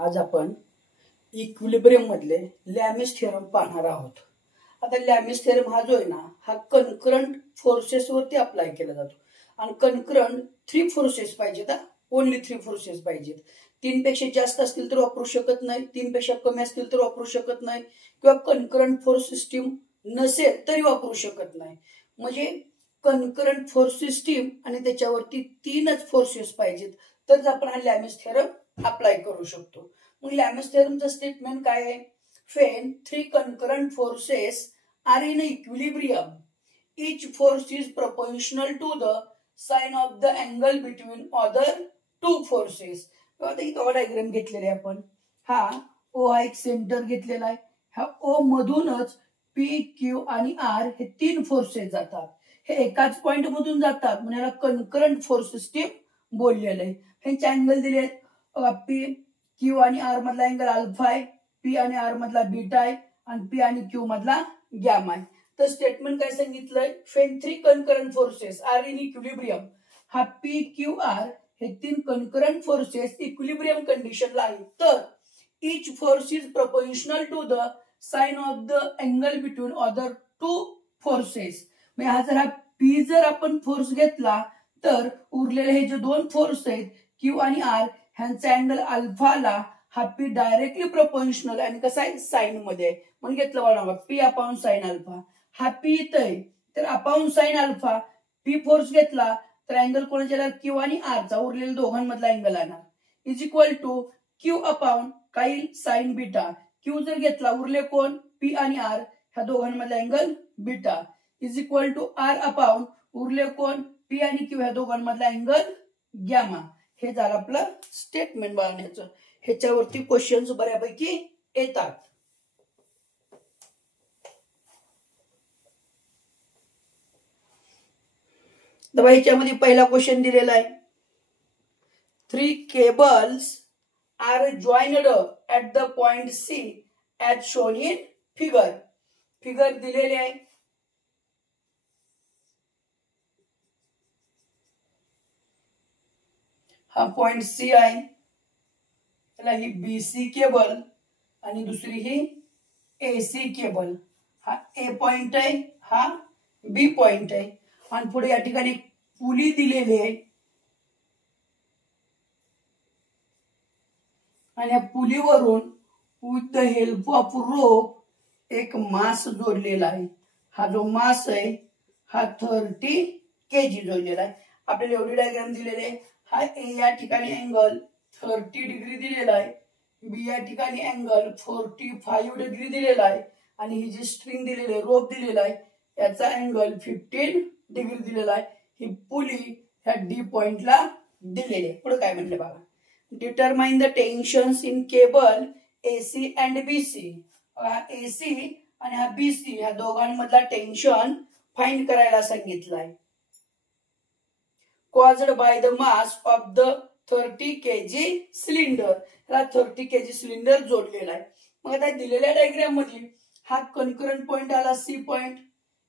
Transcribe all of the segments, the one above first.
आज आपण इक्विलिब्रियम मधले लॅमिस थेरम पाहणार आहोत। आता लॅमिस थेरम हा जो आहे ना, हा कनकरंट फोर्सेस वरती अप्लाय केला जातो आणि कनकरंट 3 फोर्सेस पाहिजेत, ओनली 3 फोर्सेस पाहिजेत। 3 पेक्षा जास्त असतील तर वापरू शकत नाही, 3 पेक्षा कमी असतील तर वापरू शकत नाही, किंवा कनकरंट फोर्स सिस्टीम नसेल तरी वापरू शकत नाही। म्हणजे कनकरंट फोर्स सिस्टीम आणि त्याच्यावरती 3च फोर्सेस पाहिजेत तरच आपण हा लॅमिस थेरम अप्लाय करू शकतो। मग लॅमिस थेरमचं स्टेटमेंट काय आहे? when 3 concurrent forces are in equilibrium, each force is proportional to the sine of the angle between other two forces। आता इथं डायग्राम घेतलेले आपण, हा ओ हा एक सेंटर घेतलेला आहे, ह्या ओ मधूनच पी क्यू आणि आर हे 3 फोर्सेस जातात, हे एकाच पॉइंट मधून जातात म्हणजे याला कनकरंट फोर्स सिस्टीम बोललेलं आहे। ह्यांचे अँगल दिले आहेत, पी क्यू आणि आर मधला अँगल अल्फा आहे, पी आणि आर मधला बीटा आहे आणि पी आणि क्यू मधला गॅमा आहे। तर स्टेटमेंट काय सांगितलंय? when 3 concurrent forces are in equilibrium, हा पी क्यू आर हे 3 कनकरंट फोर्सेस इक्विलिब्रियम कंडिशनला आहेत, तर each force is proportional to the sine of the angle between other two forces। म्हणजे हा जर हा पी जर आपण फोर्स घेतला तर उरलेले हे जे 2 फोर्स आहेत क्यू आणि आर ह्यांचा अँगल अल्फाला हा पी डायरेक्टली प्रोपोर्शनल आणि कसा आहे साइन मध्ये म्हणून घेतलं बघा, पी अपॉन साइन अल्फा। हा पी इथं आहे तर upon sine alpha, P force घेतला तर अँगल कोणाच्या क्यू आणि आर चा उरलेल्या दोघांमधला अँगल येणार is equal to Q upon काही साइन बीटा। क्यू जर घेतला उरले कोण पी आणि आर ह्या दोघांमधला angle beta is equal to R upon उरले कोण पी आणि क्यू ह्या दोघांमधला अँगल गॅमा। हे झालं आपलं स्टेटमेंट बनवण्याचं। ह्याच्यावरती क्वेश्चन्स बऱ्यापैकी येतात। तर ह्याच्यामध्ये पहिला क्वेश्चन दिलेला आहे, 3 cables are joined at the point C as shown in figure। Figure दिलेले आहे, हा पॉइंट सी आहे, त्याला ही बीसी केबल आणि दुसरी ही एसी केबल। हा ए पॉइंट आहे, हा बी पॉइंट आहे आणि पुढे या ठिकाणी पुली दिलेली आहे आणि या पुलीवरून with the help of rope एक मास जोडलेला आहे। हा जो मास आहे हा 30 kg जोडलेला आहे। आपल्याला एवढी डायग्राम दिलेली आहे, हा ए या ठिकाणी अँगल 30 डिग्री दिलेला आहे, बी या ठिकाणी अँगल 45 डिग्री दिलेला आहे आणि ही जी स्ट्रिंग दिलेली आहे, रोप दिलेला आहे, याचा अँगल 15 डिग्री दिलेला आहे। ही पुली ह्या डी पॉइंटला दिलेली आहे। पुढे काय म्हणले बघा, determine the tensions in cable AC and BC. AC आणि हा बीसी ह्या दोघांमधला टेन्शन फाइंड करायला सांगितलंय, caused by the mass of the 30 kg cylinder. ह्याला 30 kg सिलेंडर जोडलेला आहे। मग आता दिलेल्या डायग्राम मध्ये हा कनकरंट पॉइंट आला सी पॉइंट,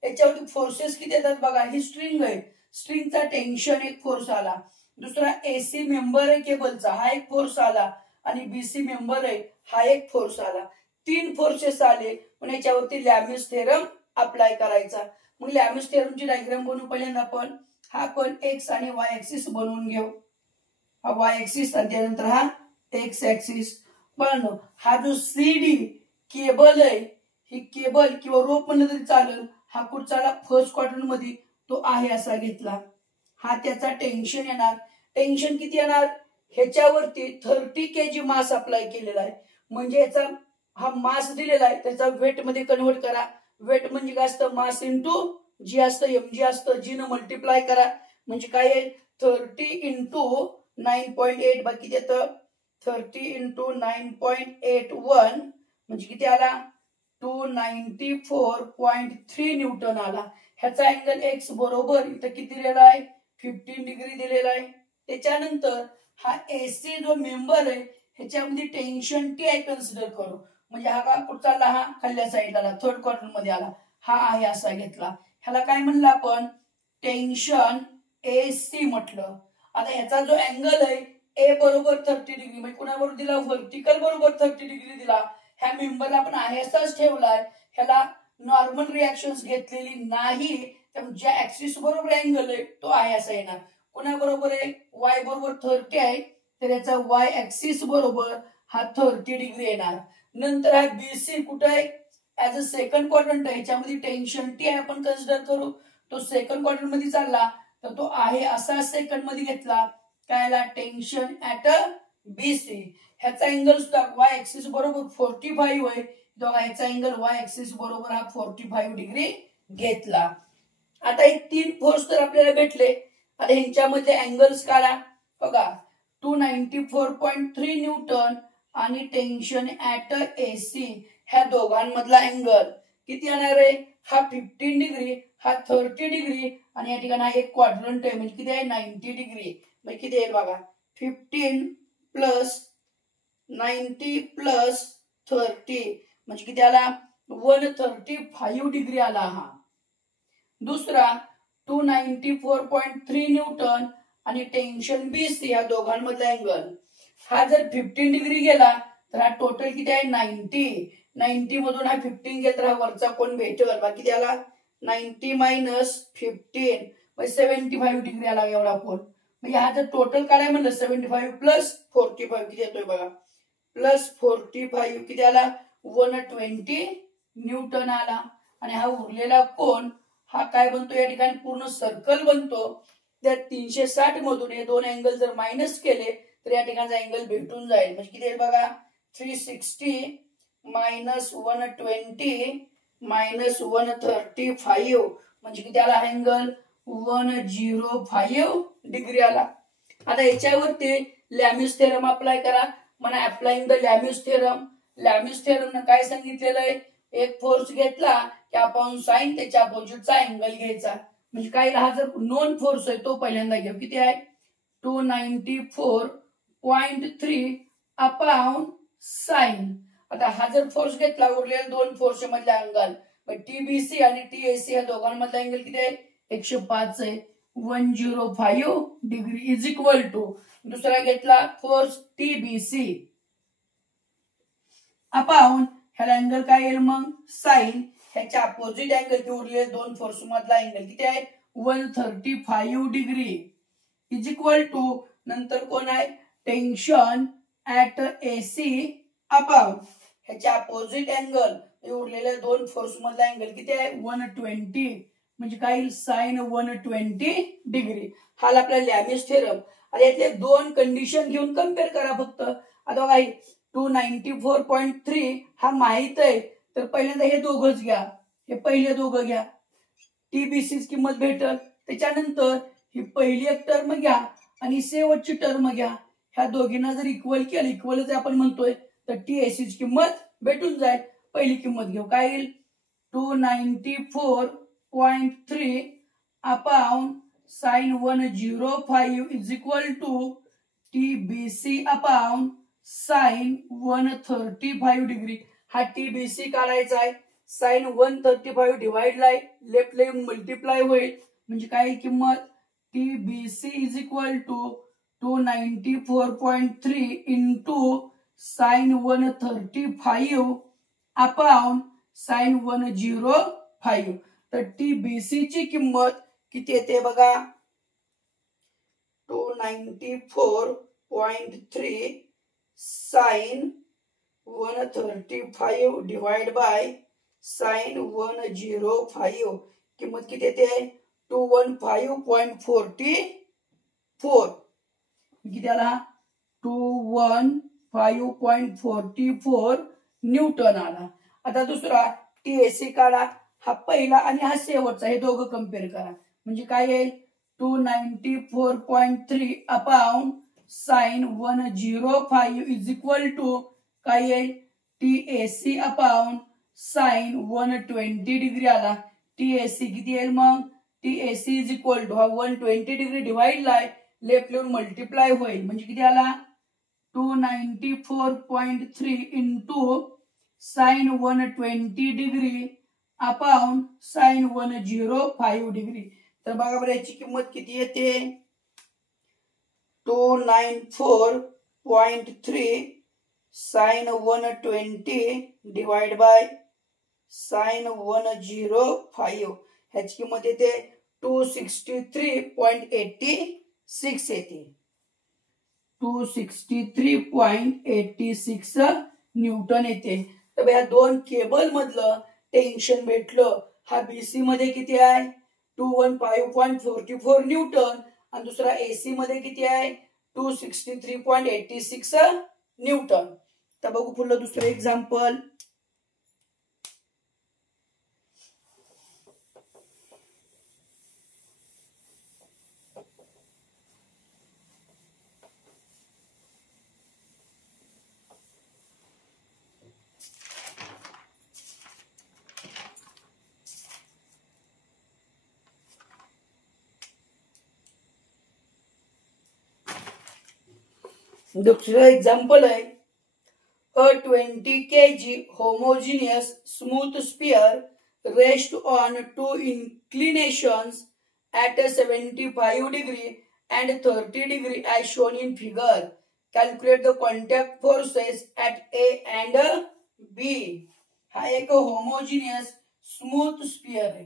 याच्यावरती फोर्सेस किती येतात बघा, ही स्ट्रिंग आहे, स्ट्रिंगचा टेन्शन एक फोर्स आला, दुसरा एसी मेंबर आहे केबलचा हा एक फोर्स आला आणि बीसी मेंबर आहे हा एक फोर्स आला। 3 फोर्सेस आले पण याच्यावरती लॅमिस थेरम अप्लाय करायचा। मग लॅमिस थेरमची डायग्राम बनवू पहिल्यांदा आपण, हा पण एक्स आणि वाय ऍक्सिस बनवून घेऊ, हा वाय ऍक्सिस आणि त्यानंतर हा एक्स ऍक्सिस बनव। हा जो सीडी केबल आहे, ही केबल किंवा रोप म्हणलं तरी चालेल, हा कुठचा फर्स्ट क्वाड्रंट मध्ये तो आहे असा घेतला, हा त्याचा टेन्शन येणार, टेन्शन किती येणार, ह्याच्यावरती 30 kg मास अप्लाय केलेला आहे म्हणजे याचा हा मास दिलेला आहे त्याचा वेट मध्ये कन्वर्ट करा। वेट म्हणजे काय असतं, मास इंटू जी असतं, एम जी असतं, जी न मल्टिप्लाय करा म्हणजे काय आहे 30 इंटू 9.8 बाकी देतं 30 इंटू 9.81 म्हणजे किती आला 294.3 न्यूटन आला। ह्याचा अँगल एक्स बरोबर इथं किती दिलेला आहे 15 डिग्री दिलेला आहे। त्याच्यानंतर हा एसी जो मेंबर आहे ह्याच्यामध्ये टेन्शन टी आहे कन्सिडर करू, म्हणजे हा का कुठचा आला, हा खाल्ल्या साईडला आला, थर्ड क्वार्टर मध्ये आला, हा आहे असा घेतला, ह्याला काय म्हणलं आपण टेन्शन एसी म्हटलं। आता ह्याचा जो अँगल आहे ए बरोबर 30 डिग्री, म्हणजे कुणाबरोबर दिला, व्हर्टिकल बरोबर 30 डिग्री दिला. ह्या मेंबरला आपण आहे असाच ठेवलाय, ह्याला नॉर्मल रिएक्शन्स घेतलेली नाही, त्यामुळे ज्या ऍक्सिस बरोबर अँगल आहे तो आहे असा येणार. कुणाबरोबर आहे, वाय बरोबर 30 आहे, तर याचा वाय ऍक्सिस बरोबर हा 30 डिग्री येणार. नंतर हा बीसी कुठे आहे, ऍज अ सेकंड क्वाड्रंट आहे, याच्यामध्ये टेन्शन टी आहे आपण कन्सिडर करू. तो सेकंड क्वाड्रंट मध्ये चालला तर तो आहे असा सेकंड मध्ये घेतला, कायला टेन्शन ऍट अ बीसी. ह्याचा अँगल सुद्धा वाय ऍक्सिस बरोबर 45 आहे, बघा ह्याचा अँगल वाय ऍक्सिस बरोबर हा 45 डिग्री घेतला. आता हे तीन फोर्स तर आपल्याला भेटले. आता ह्यांच्यामध्ये अँगल्स काढा. बघा 294.3 न्यूटन आणि टेन्शन ऍट एसी, ह्या दोघांमधला अँगल किती येणार आहे, हा 15 डिग्री, हा 30 डिग्री, आणि या ठिकाणी हा एक क्वाड्रंट आहे म्हणजे किती आहे 90 डिग्री. म्हणजे किती येईल बघा, 15 प्लस 90 प्लस 30 म्हणजे किती आला, 135 डिग्री आला हा. दुसरा 294.3 न्यूटन आणि टेन्शन बीसी, या दोघांमधला अँगल हा जर 15 डिग्री गेला तर हा टोटल किती आहे 90 मधून हा 15 गेला तर हा वरचा कोण भेटेल, बाकी त्याला 90 मायनस 15 म्हणजे 75 डिग्री आला एवढा कोण. म्हणजे हा जर टोटल काढाय म्हणलं 75 प्लस 45 किती येतोय बघा, प्लस 45 किती आला 120 न्यूटन आला. आणि हा उरलेला कोण हा काय बनतो, या ठिकाणी पूर्ण सर्कल बनतो. त्या 360 मधून हे दोन अँगल जर मायनस केले तर या ठिकाणचा अँगल भेटून जाईल. म्हणजे किती आहे बघा, 360 मायनस 120 मायनस 135 म्हणजे किती आला अँगल 105 डिग्री आला. आता याच्यावरती लॅमिस थेरम अप्लाय करा. म्हणा अप्लाइंग द लॅमिस थेरम. लॅमिस थेरम ने काय सांगितलेलं आहे, एक फोर्स घेतला की आपण साइन त्याच्या अपोजिटचा अँगल घ्यायचा. म्हणजे काय, हा जर नोन फोर्स आहे तो पहिल्यांदा घेऊ, किती आहे 294.3 अपॉन साइन. आता हा जर फोर्स घेतला उरलेल्या दोन फोर्स मधला अँगल, टीबीसी आणि टीएसी या दोघांमधला अँगल किती आहे 105 आहे, 105 डिग्री इज इक्वल टू दुसरा घेतला फोर्स टीबीसी अपॉन ह्याला अँगल काय येईल मग साइन, ह्याच्या अपोजिट अँगल किंवा उरलेल्या दोन फोर्स मधला अँगल किती आहे 135 डिग्री इज इक्वल टू नंतर कोण आहे टेन्शन ऍट एसी अपॉन ह्याच्या अपोजिट अँगल उरलेल्या दोन फोर्स मधला अँगल किती आहे 120 म्हणजे काय साइन 120 डिग्री. हा आपला लॅमिस थेरम. आता यातले दोन कंडिशन घेऊन कम्पेअर करा फक्त. आता बघा 294.3 हा माहित आहे तर पहिल्यांदा हे दोघंच घ्या, हे पहिले दोघं घ्या, टीबीसी किंमत भेटल. त्याच्यानंतर ही पहिली एक टर्म घ्या आणि शेवटची टर्म घ्या. ह्या दोघींना जर इक्वल केलं, इक्वलच आपण म्हणतोय, तर टीएसी ची किंमत भेटून जाईल. पहिली किंमत घेऊ, काय येईल 294.3 upon sine 105 is equal to TBC upon sine 135 degree. हा टीबीसी काढायचा आहे, साइन 135 डिवाइड लाई लेफ्ट ला मल्टिप्लाय होईल म्हणजे काय किंमत TBC is equal to 294.3 into sine 135 upon sine 105. तर टीबीसी ची किंमत किती येते बघा 294.3 साइन 135 डिवाइड बाय साइन 105 किंमत किती येते 215.44 किती आला 215.44 न्यूटन आला. आता दुसरा टीएसी काढा, हा पहिला आणि हा शेवटचा, हे दोघं कम्पेअर करा म्हणजे काय येईल 294.3 upon sine 105 is equal to काय येईल टीएसी अपॉन साइन 120 डिग्री आला. टीएसी किती येईल मग टीएसी इज इक्वल टू हा 120 डिग्री डिवाइड लाई लेफ्ट लेवून मल्टिप्लाय होईल म्हणजे किती आला 294.3 into sine 120 degree upon sine 105 degree. तर बघा बरं याची किंमत किती येते 294.3 sin 120 डिवाइड बाय sin 105 ह्याची किंमत येते 263.86 येते. 263.86 न्यूटन येते. तर या दोन केबल मधलं टेन्शन भेटलं. हा बीसी मध्ये किती आहे 215.44 न्यूटन आणि दुसरा एसी मध्ये किती आहे 263.86 न्यूटन. तर बघू पुढलं दुसरं एक्झाम्पल. दुसरं एक्झाम्पल आहे a 20 kg homogeneous smooth sphere rests on two inclinations at a 75 degree and 30 degree as shown in figure. Calculate the contact forces at A and B. हा एक homogeneous smooth sphere आहे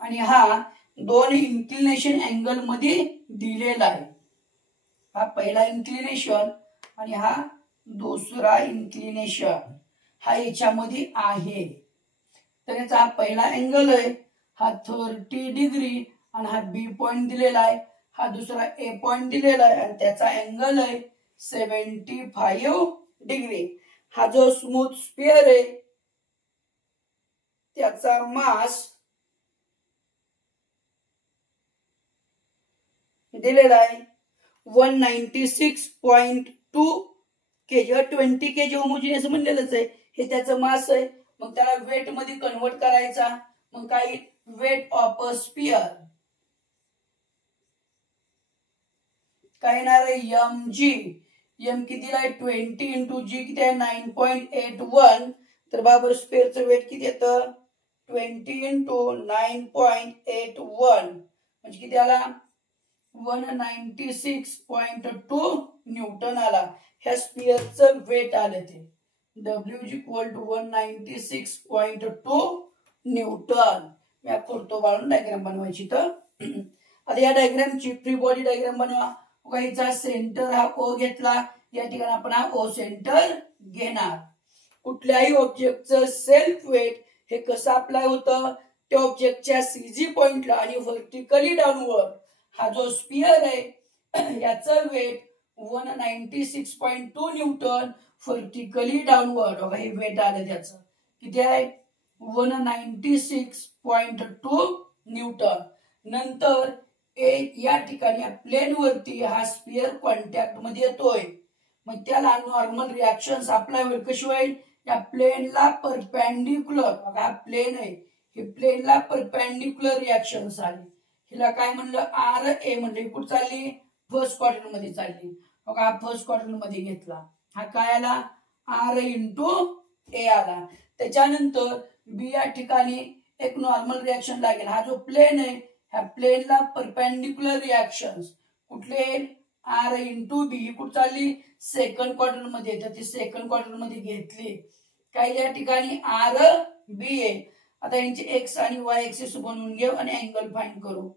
आणि हा दोन inclination angle मध्ये दिलेला आहे. हा पहिला इन्क्लिनेशन आणि हा दुसरा इन्क्लिनेशन हा याच्यामध्ये आहे. तर याचा हा पहिला अँगल आहे हा 30 डिग्री आणि हा बी पॉइंट दिलेला आहे. हा दुसरा ए पॉइंट दिलेला आहे आणि त्याचा अँगल आहे 75 डिग्री. हा जो स्मूथ स्फिअर आहे त्याचा मास दिलेला आहे 196.2 kg. 20 kg होमोजिनियस म्हणलेलंच आहे. हे त्याचं मास आहे. मग त्याला वेट मध्ये कन्वर्ट करायचा. मग काय वेट ऑफ अ स्फिअर काय येणार आहे mg. m कितीला आहे 20 इंटू जी किती आहे 9.81. तर बरोबर स्फिअरचं वेट किती येतं 20 इंटू 9.81 म्हणजे किती आला 196.2 न्यूटन आला. ह्या स्फिअरचं वेट आलं ते W = 196.2 न्यूटन. मी करतो बाळून डायग्राम बनवायची. तर आता या डायग्रामची फ्री बॉडी डायग्राम बनवा. याचा सेंटर हा O घेतला. या ठिकाणी आपण हा O सेंटर घेणार. कुठल्याही ऑब्जेक्टचं सेल्फ वेट हे कसं अप्लाय होतं त्या ऑब्जेक्टच्या सीजी पॉइंटला आणि व्हर्टिकली डाऊनवर्ड हा जो स्फिअर आहे याचं वेट 196.2 न्यूटन व्हर्टिकली डाऊनवर्ड. बघा हे वेट आलं त्याचं किती आहे 196.2 न्यूटन. नंतर या ठिकाणी प्लेन वरती हा स्फिअर कॉन्टॅक्ट मध्ये येतोय. मग त्याला नॉर्मल रिएक्शन्स अप्लाय होईल. कशी होईल या प्लेनला परपेंडिक्युलर. बघा हा प्लेन आहे हे प्लेनला परपेंडिक्युलर रिएक्शन्स आली. हिला काय म्हणलं आर ए म्हणलं. कुठे चालली फर्स्ट क्वाड्रंट मध्ये चालली. बघा हा फर्स्ट क्वाड्रंट मध्ये घेतला. हा काय आला आर इंटू ए आला. त्याच्यानंतर बी या ठिकाणी एक नॉर्मल रिएक्शन लागेल. हा जो प्लेन आहे ह्या प्लेनला परपेंडिक्युलर रिएक्शन्स कुठले आर इंटू बी. ही कुठे चालली सेकंड क्वाड्रंट मध्ये. तर ती सेकंड क्वाड्रंट मध्ये घेतली. काय या ठिकाणी आर बी आहे. आता यांचे एक्स आणि वाय एक्सिस बनवून घेऊ आणि अँगल फाइंड करू.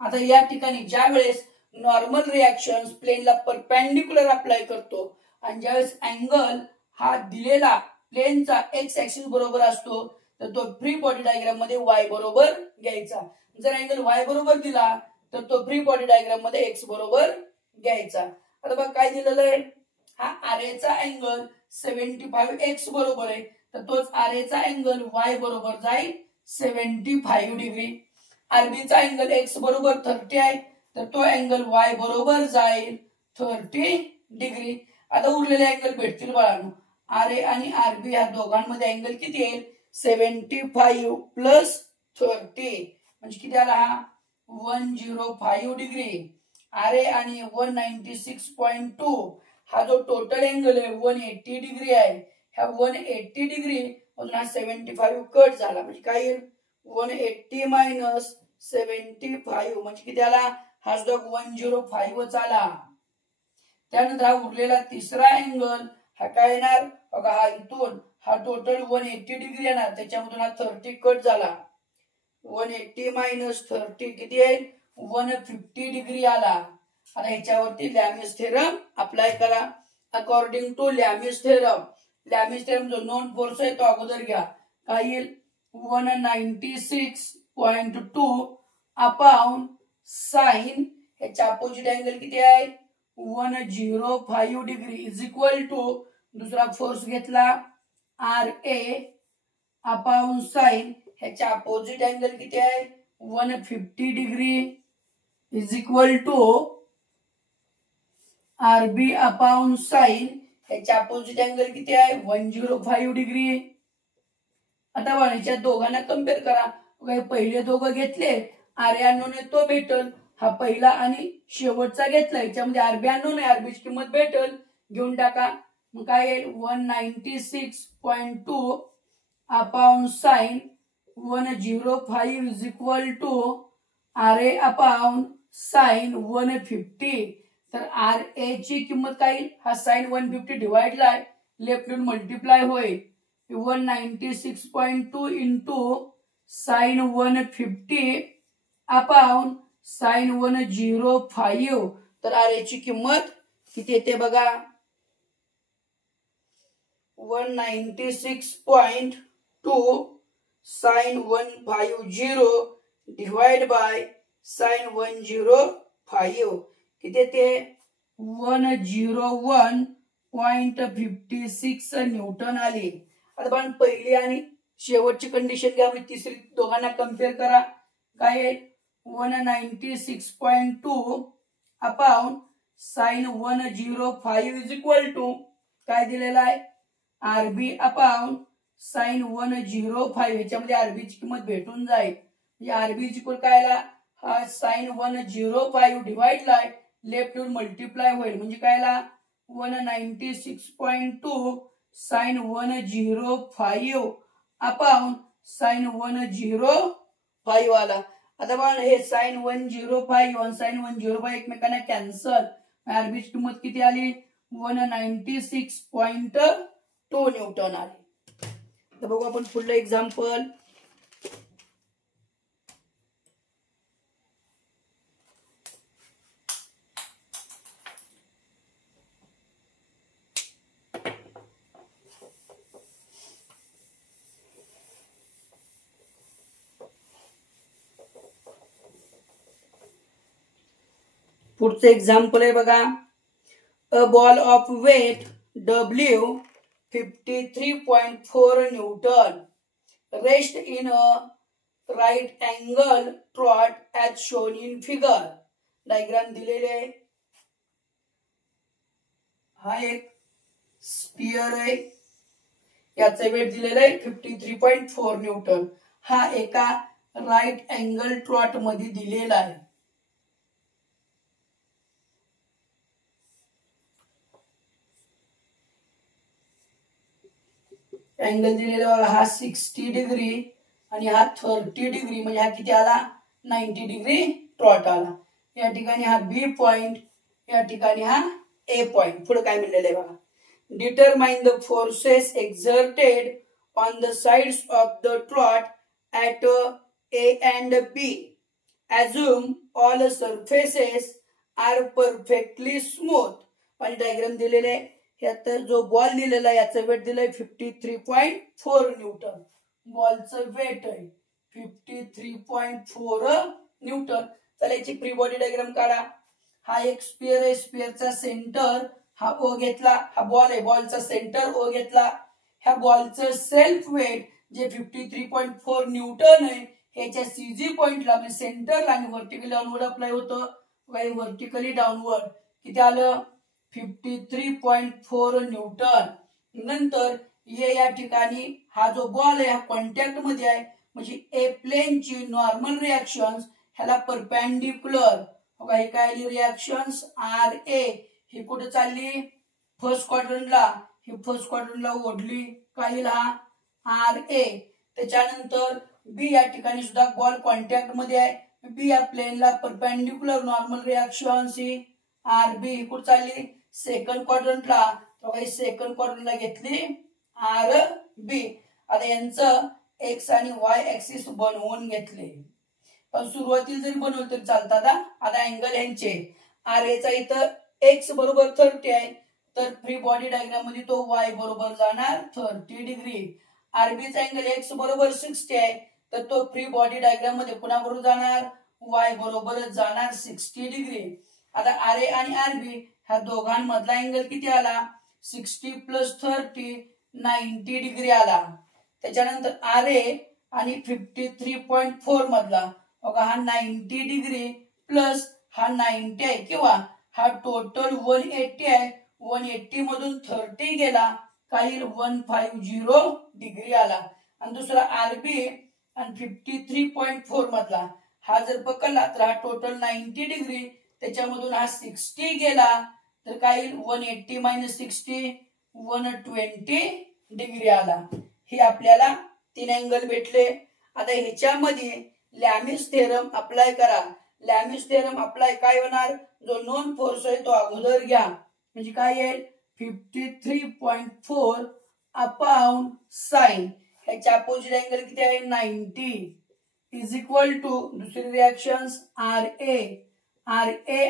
आता या ठिकाणी ज्या वेळेस नॉर्मल रिएक्शन्स प्लेनला परपेंडिक्युलर अप्लाय करतो आणि ज्यावेळेस अँगल हा दिलेला प्लेनचा एक्स ऍक्सिस बरोबर असतो तर तो फ्री बॉडी डायग्राम मध्ये वाय बरोबर घ्यायचा. जर अँगल वाय बरोबर दिला तर तो फ्री बॉडी डायग्राम मध्ये एक्स बरोबर घ्यायचा. आता बघ काय दिलेलं आहे हा आरएचा अँगल 75x बरोबर आहे. तर तोच आरएचा अँगल वाय बरोबर जाईल 75 डिग्री. आरबीचा अँगल एक्स बरोबर 30 आहे तर तो अँगल वाय बरोबर जाईल 30 डिग्री. आता उरलेले अँगल भेटतील बाळांनो. आर ए आणि आरबी या दोघांमध्ये अँगल किती येईल 75 प्लस 30 म्हणजे किती आला हा 105 डिग्री. आर ए आणि 196.2 हा जो टोटल अँगल आहे 180 डिग्री आहे. ह्या 180 डिग्री मधून हा 75 कट झाला म्हणजे काय येईल 180 मायनस 75 म्हणजे किती आला, हा सुद्धा 105 आला. त्यानंतर हा उरलेला तिसरा अँगल हा काय येणार बघा, हा इथून हा टोटल 180 डिग्री येणार, त्याच्यामधून हा 30 कट झाला. 180 मायनस 30 किती आहे, 150 डिग्री आला. आता ह्याच्यावरती लॅमिस थेरम अप्लाय करा. अकॉर्डिंग टू लॅमिस थेरम जो नॉन फोर्स आहे तो अगोदर घ्या. काय येईल, 196.2 अपॉन साइन ह्याच्या अपोजिट अँगल किती आहे, 105 डिग्री इज इक्वल टू दुसरा फोर्स घेतला RA अपॉन साइन ह्याच्या अपोजिट अँगल किती आहे, 150 degree is equal to RB upon sine ह्याच्या अपोजिट अँगल किती आहे, 105 डिग्री. आता बघा दोघांना कम्पेअर करा. पहिले दोघं घेतले, RA अननोन आहे तो भेटल, हा पहिला आणि शेवटचा घेतला याच्यामध्ये RB अननोन आहे, RB ची किंमत भेटल, घेऊन टाका. मग काय येईल, 196.2 upon sine 105 is equal to RA upon sine 150. तर RA ची किंमत काय येईल, हा साइन 150 डिवाइडला आहे, लेफ्ट हँड मल्टिप्लाय होईल. 196.2 इंटू साइन 150 अपॉन साइन 105. तर RA ची किंमत किती येते बघा, 196.2 साइन 150 डिवाइड बाय साइन 105 किती येते, 101.56 न्यूटन आली. आता पण पहिली आणि शेवटची कंडिशन घ्या, तिसरी दोघांना कम्पेअर करा. काय आहे, 196.2 upon sine 105 is equal to काय दिलेला आहे, RB अपॉन साइन 105. ह्याच्यामध्ये RB ची किंमत भेटून जाईल. म्हणजे RB ची किंमत काय आला, हा साइन 105 डिवाइडला आहे, लेफ्ट हँड मल्टिप्लाय होईल, म्हणजे काय आला, 196.2 साइन 105 अपॉन साइन 105 आला. आता बघा हे साइन 105 आणि साइन 105 एकमेकांना कॅन्सल, RB ची किंमत किती आली, 196.2 न्यूटन आली. तर बघू आपण पुढलं एक्झाम्पल. पुढचं एक्झाम्पल आहे बघा, a ball of weight W 53.4 newton rest in a right angle trough as shown in figure. Diagram दिलेले आहे. हा एक स्पियर आहे, याचं वेट दिलेलं आहे 53.4 न्यूटन. हा एका राइट अँगल ट्रॉट मध्ये दिलेला आहे. अँगल दिलेला बघा, हा 60 डिग्री आणि हा 30 डिग्री, म्हणजे हा किती आला, 90 डिग्री ट्रॉट आला. या ठिकाणी हा B पॉइंट, या ठिकाणी हा A पॉइंट. पुढे काय म्हणलेलं आहे बघा, determine the forces exerted on the sides of the trout at A and B. Assume all surfaces are perfectly smooth. आणि डायग्राम दिलेले आहे. यात जो बॉल दिलेला आहे याचं वेट दिलंय 53.4 न्यूटन. बॉलचं वेट आहे 53.4 न्यूटन. चला याची प्री बॉडी डायग्राम काढा. हा एक स्पियर आहे, स्पियरचा सेंटर हा O घेतला, हा बॉल आहे, बॉलचा सेंटर O घेतला. ह्या बॉलचं सेल्फ वेट जे 53.4 न्यूटन आहे ह्याच्या CG पॉइंटला म्हणजे सेंटरला आणि व्हर्टिकली डाऊनवर्ड अप्लाय होतं. व्हर्टिकली डाऊनवर्ड किती आलं, 53.4 न्यूटन. नंतर या ठिकाणी हा जो बॉल आहे हा कॉन्टॅक्ट मध्ये आहे, म्हणजे ए प्लेनची नॉर्मल रिएक्शन्स ह्याला परपेंडिक्युलर. बघा हे काय रिएक्शन्स RA ही कुठे चालली, फर्स्ट क्वाड्रंटला, ही फर्स्ट क्वाड्रंटला ओढली, काय हा RA. त्याच्यानंतर B या ठिकाणी सुद्धा बॉल कॉन्टॅक्ट मध्ये आहे, बी या प्लेनला perpendicular normal reaction C R B इकडे चालली सेकंड क्वाड्रंटला, तर सेकंड क्वाड्रंटला घेतली आर बी. आता यांचं एक्स आणि वाय ऍक्सिस बनवून घेतले, पण सुरुवातीला जरी बनवलं तरी चालतात. आता अँगल यांचे आर एचा इथं एक्स बरोबर 30 आहे, तर फ्री बॉडी डायग्राम मध्ये तो वाय बरोबर जाणार 30 डिग्री. आरबीचा अँगल एक्स बरोबर 60 आहे, तर तो फ्री बॉडी डायग्राम मध्ये पुन्हा बरोबर जाणार वाय बरोबरच जाणार 60 डिग्री. आता आर ए आणि आरबी ह्या दोघांमधला अँगल किती आला 60 + 30 90 डिग्री आला. त्याच्यानंतर आर ए आणि 53.4 मधला बघा हा 90 डिग्री प्लस हा 90 आहे किंवा हा टोटल 180 आहे. 180 मधून 30 गेला काही 150 डिग्री आला. आणि दुसरा आरबी आणि 53.4 मधला हा जर पकडला तर हा टोटल 90 डिग्री, त्याच्यामधून हा 60 गेला तर काही 180 - 60 120 डिग्री आला. हे आपल्याला 3 अँगल भेटले. आता ह्याच्यामध्ये लॅमिस थेरम अप्लाय करा. लॅमिस थेरम अप्लाय काय होणार, जो नोन फोर्स आहे तो अगोदर घ्या, म्हणजे काय येईल 53.4 अपॉन साइन ह्याच्या अपोजिट अँगल किती आहे 90 इज इक्वल टू दुसरी रिएक्शन्स आर ए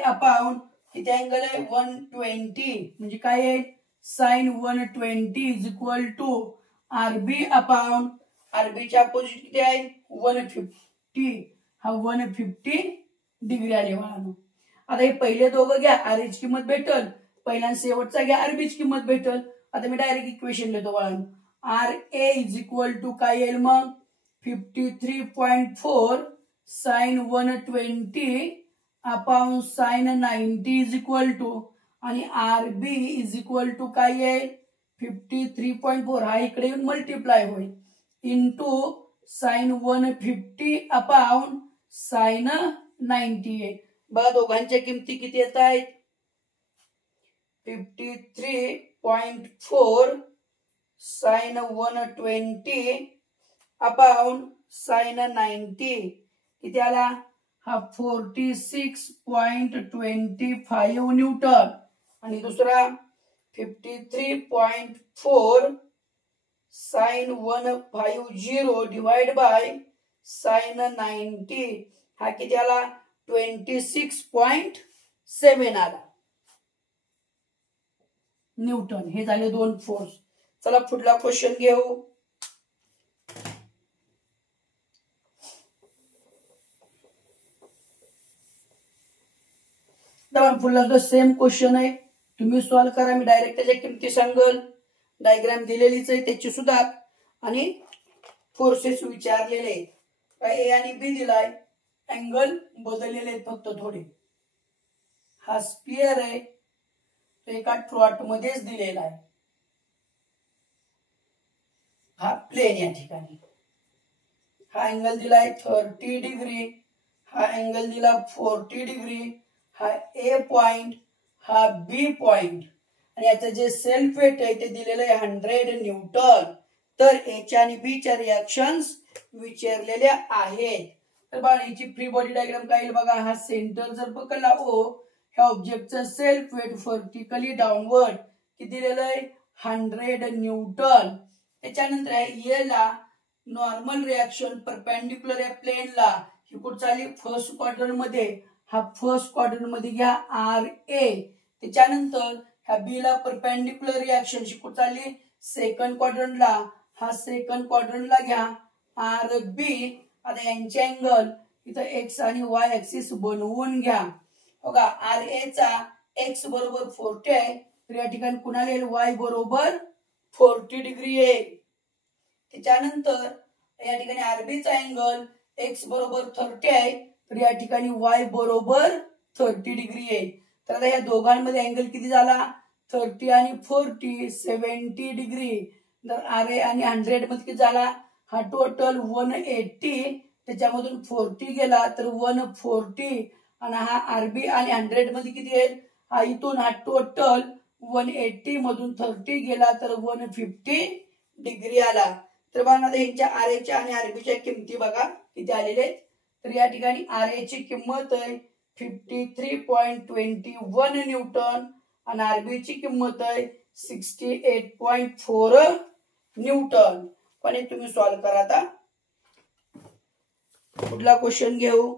अपॉन किती अँगल आहे 120 म्हणजे काय आहे sine 120 is equal to RB upon आरबीच्या अपोजिट किती आहे 150, हा 150 डिग्री आले बाळांनो. आता हे पहिले दोघं घ्या, आर एची किंमत भेटल, पहिला शेवटचा घ्या आरबीची किंमत भेटल. आता मी डायरेक्ट इक्वेशन लिहितो बाळांनो. R A is equal to काय येईल मग 53.4 sine 120 upon sine 90 is equal to आणि R B is equal to काय येईल 53.4 हा इकडे येऊन मल्टिप्लाय होईल इंटू साइन 150 अपॉन साइन 90. बघा दोघांच्या किमती किती येत आहेत 53.4 साइन 120 अपॉन साइन 90 किती आला हा 46.25 न्यूटन. आणि दुसरा 53.4 साइन 150 डिवाइड बाय साइन 90 हा किती आला 26.7 आला न्यूटन. हे झाले दोन फोर्स. चला पुढला क्वेश्चन घेऊ. पुन्हा सेम क्वेश्चन आहे, तुम्ही सॉल्व करा, मी डायरेक्ट त्याच्या किमती सांगल. डायग्राम दिलेलीच आहे त्याची सुद्धा आणि फोर्सेस विचारलेले आहेत. ए आणि बी दिलाय, अँगल बदललेले आहेत फक्त थोडे. हा स्पियर आहे तो एका ट्रॉट मध्येच दिलेला आहे. हा प्लेन या ठिकाणी हा अँगल दिलाय 30 डिग्री, हा अँगल दिला 40 डिग्री, हा ए पॉइंट हा बी पॉइंट आणि याचं जे सेल्फ वेट आहे ते दिलेलं आहे 100 न्यूटन. तर एच्या आणि बी च्या रिएक्शन्स विचारलेल्या आहेत. तर बघा याची फ्री बॉडी डायग्राम काय येईल बघा. हा सेंटर जर पकडला ओ, ह्या ऑब्जेक्टचं सेल्फ वेट व्हर्टिकली डाऊनवर्ड किती दिलेलं आहे 100 न्यूटन. त्याच्यानंतर ए ला नॉर्मल रिएक्शन परपेंडिक्युलर या प्लेनला ही कुठे चालली फर्स्ट क्वाड्रंट मध्ये, हा फर्स्ट क्वाड्रंट मध्ये घ्या आर ए. त्याच्यानंतर ह्या बी ला परपेंडिक्युलर रिएक्शन कुठे चालली सेकंड क्वाड्रंटला, हा सेकंड क्वाड्रंटला घ्या आर बी. आता यांचे अँगल इथं एक्स आणि वाय ऍक्सिस बनवून घ्या. बघा आर ए चा एक्स बरोबर 40 आहे, तर या ठिकाणी कुणाला येईल वाय बरोबर 40 डिग्री येईल. त्याच्यानंतर या ठिकाणी आरबी चा अँगल एक्स बरोबर 30 आहे, तर या ठिकाणी वाय बरोबर 30 डिग्री येईल. तर आता या दोघांमध्ये अँगल किती झाला 30 आणि 40 70 डिग्री. तर आर ए आणि 100 मध्ये किती झाला हा टोटल 180, त्याच्यामधून 40 गेला तर 140 आणि हा आरबी आणि 100 मध्ये किती येईल हा इथून हा टोटल 180 मधून 30 गेला तर 150 डिग्री आला. तर बघा यांच्या आर एच्या आणि आरबीच्या किमती बघा किती आलेले आहेत तर या ठिकाणी RA ची किंमत आहे 53.21 न्यूटन आणि RB ची किंमत आहे 68.4 न्यूटन. पण हे तुम्ही सॉल्व करा. आता पुढला क्वेश्चन घेऊ.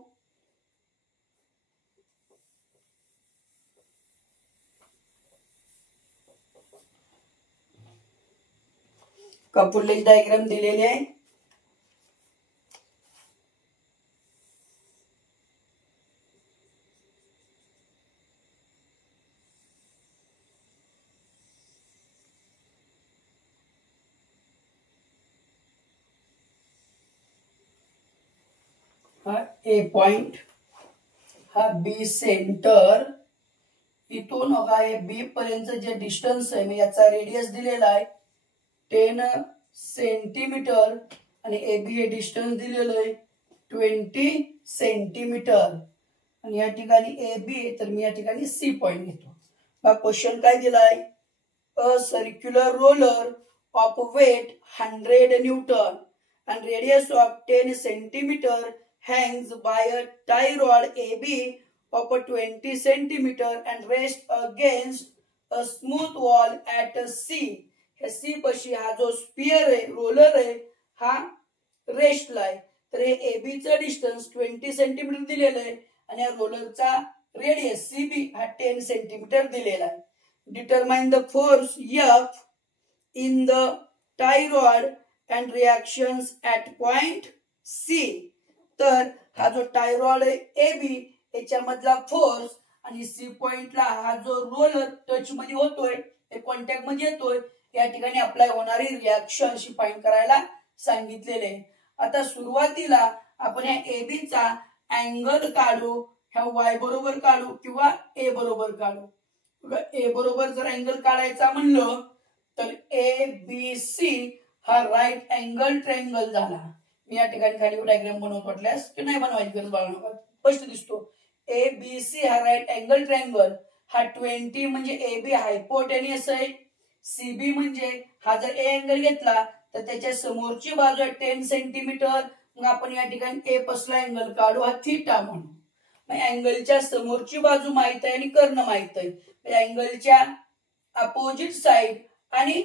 कपुलेज डायग्राम दिलेली आहे. हा A पॉइंट, हा B सेंटर, इथून हा B पर्यंत जे डिस्टन्स आहे मी याचा रेडियस दिलेला आहे 10 सेंटीमीटर आणि AB हे डिस्टन्स दिलेलं आहे 20 सेंटीमीटर आणि या ठिकाणी AB तर मी या ठिकाणी C पॉइंट घेतो. हा क्वेश्चन काय दिलाय? A circular roller of weight 100 newton and radius of 10 centimeter hangs by a tie rod AB of 20 centimeter and rest against a smooth wall at C. हे C पशी हा जो स्पियर आहे, roller आहे, हा रेस्टला आहे. तर हे AB चा डिस्टन्स 20 सेंटीमीटर दिलेलं आहे आणि या रोलरचा रेडियस CB हा 10 सेंटीमीटर दिलेला आहे. Determine the force F in the tie rod and reactions at point C. तर हा जो टाय रॉड आहे AB याच्यामधला फोर्स आणि C पॉइंटला हा जो रोलर टच मध्ये होतोय, कॉन्टॅक्ट मध्ये येतोय, या ठिकाणी अप्लाय होणारी रिएक्शन अशी फाइंड करायला सांगितलेले. आता सुरुवातीला आपण या AB चा अँगल काढू, ह्या Y बरोबर काढू किंवा A बरोबर काढू. A बरोबर जर अँगल काढायचा म्हणलं तर ABC हा राईट अँगल ट्रायंगल झाला. मी या ठिकाणी खाली डायग्राम बनवत वाटल्यास की नाही बनवायची गरज बाळा, स्पष्ट दिसतो. ABC हा राईट अँगल ट्रायंगल, हा 20 म्हणजे AB हायपोटेनियस आहे, CB म्हणजे हा जर A अँगल घेतला तर त्याच्या समोरची बाजू आहे 10 सेंटीमीटर. मग आपण या ठिकाणी A पसला अँगल काढू, हा थीटा म्हणू. मग अँगलच्या समोरची बाजू माहित आहे आणि कर्ण माहित आहे, अँगलच्या अपोजिट साइड आणि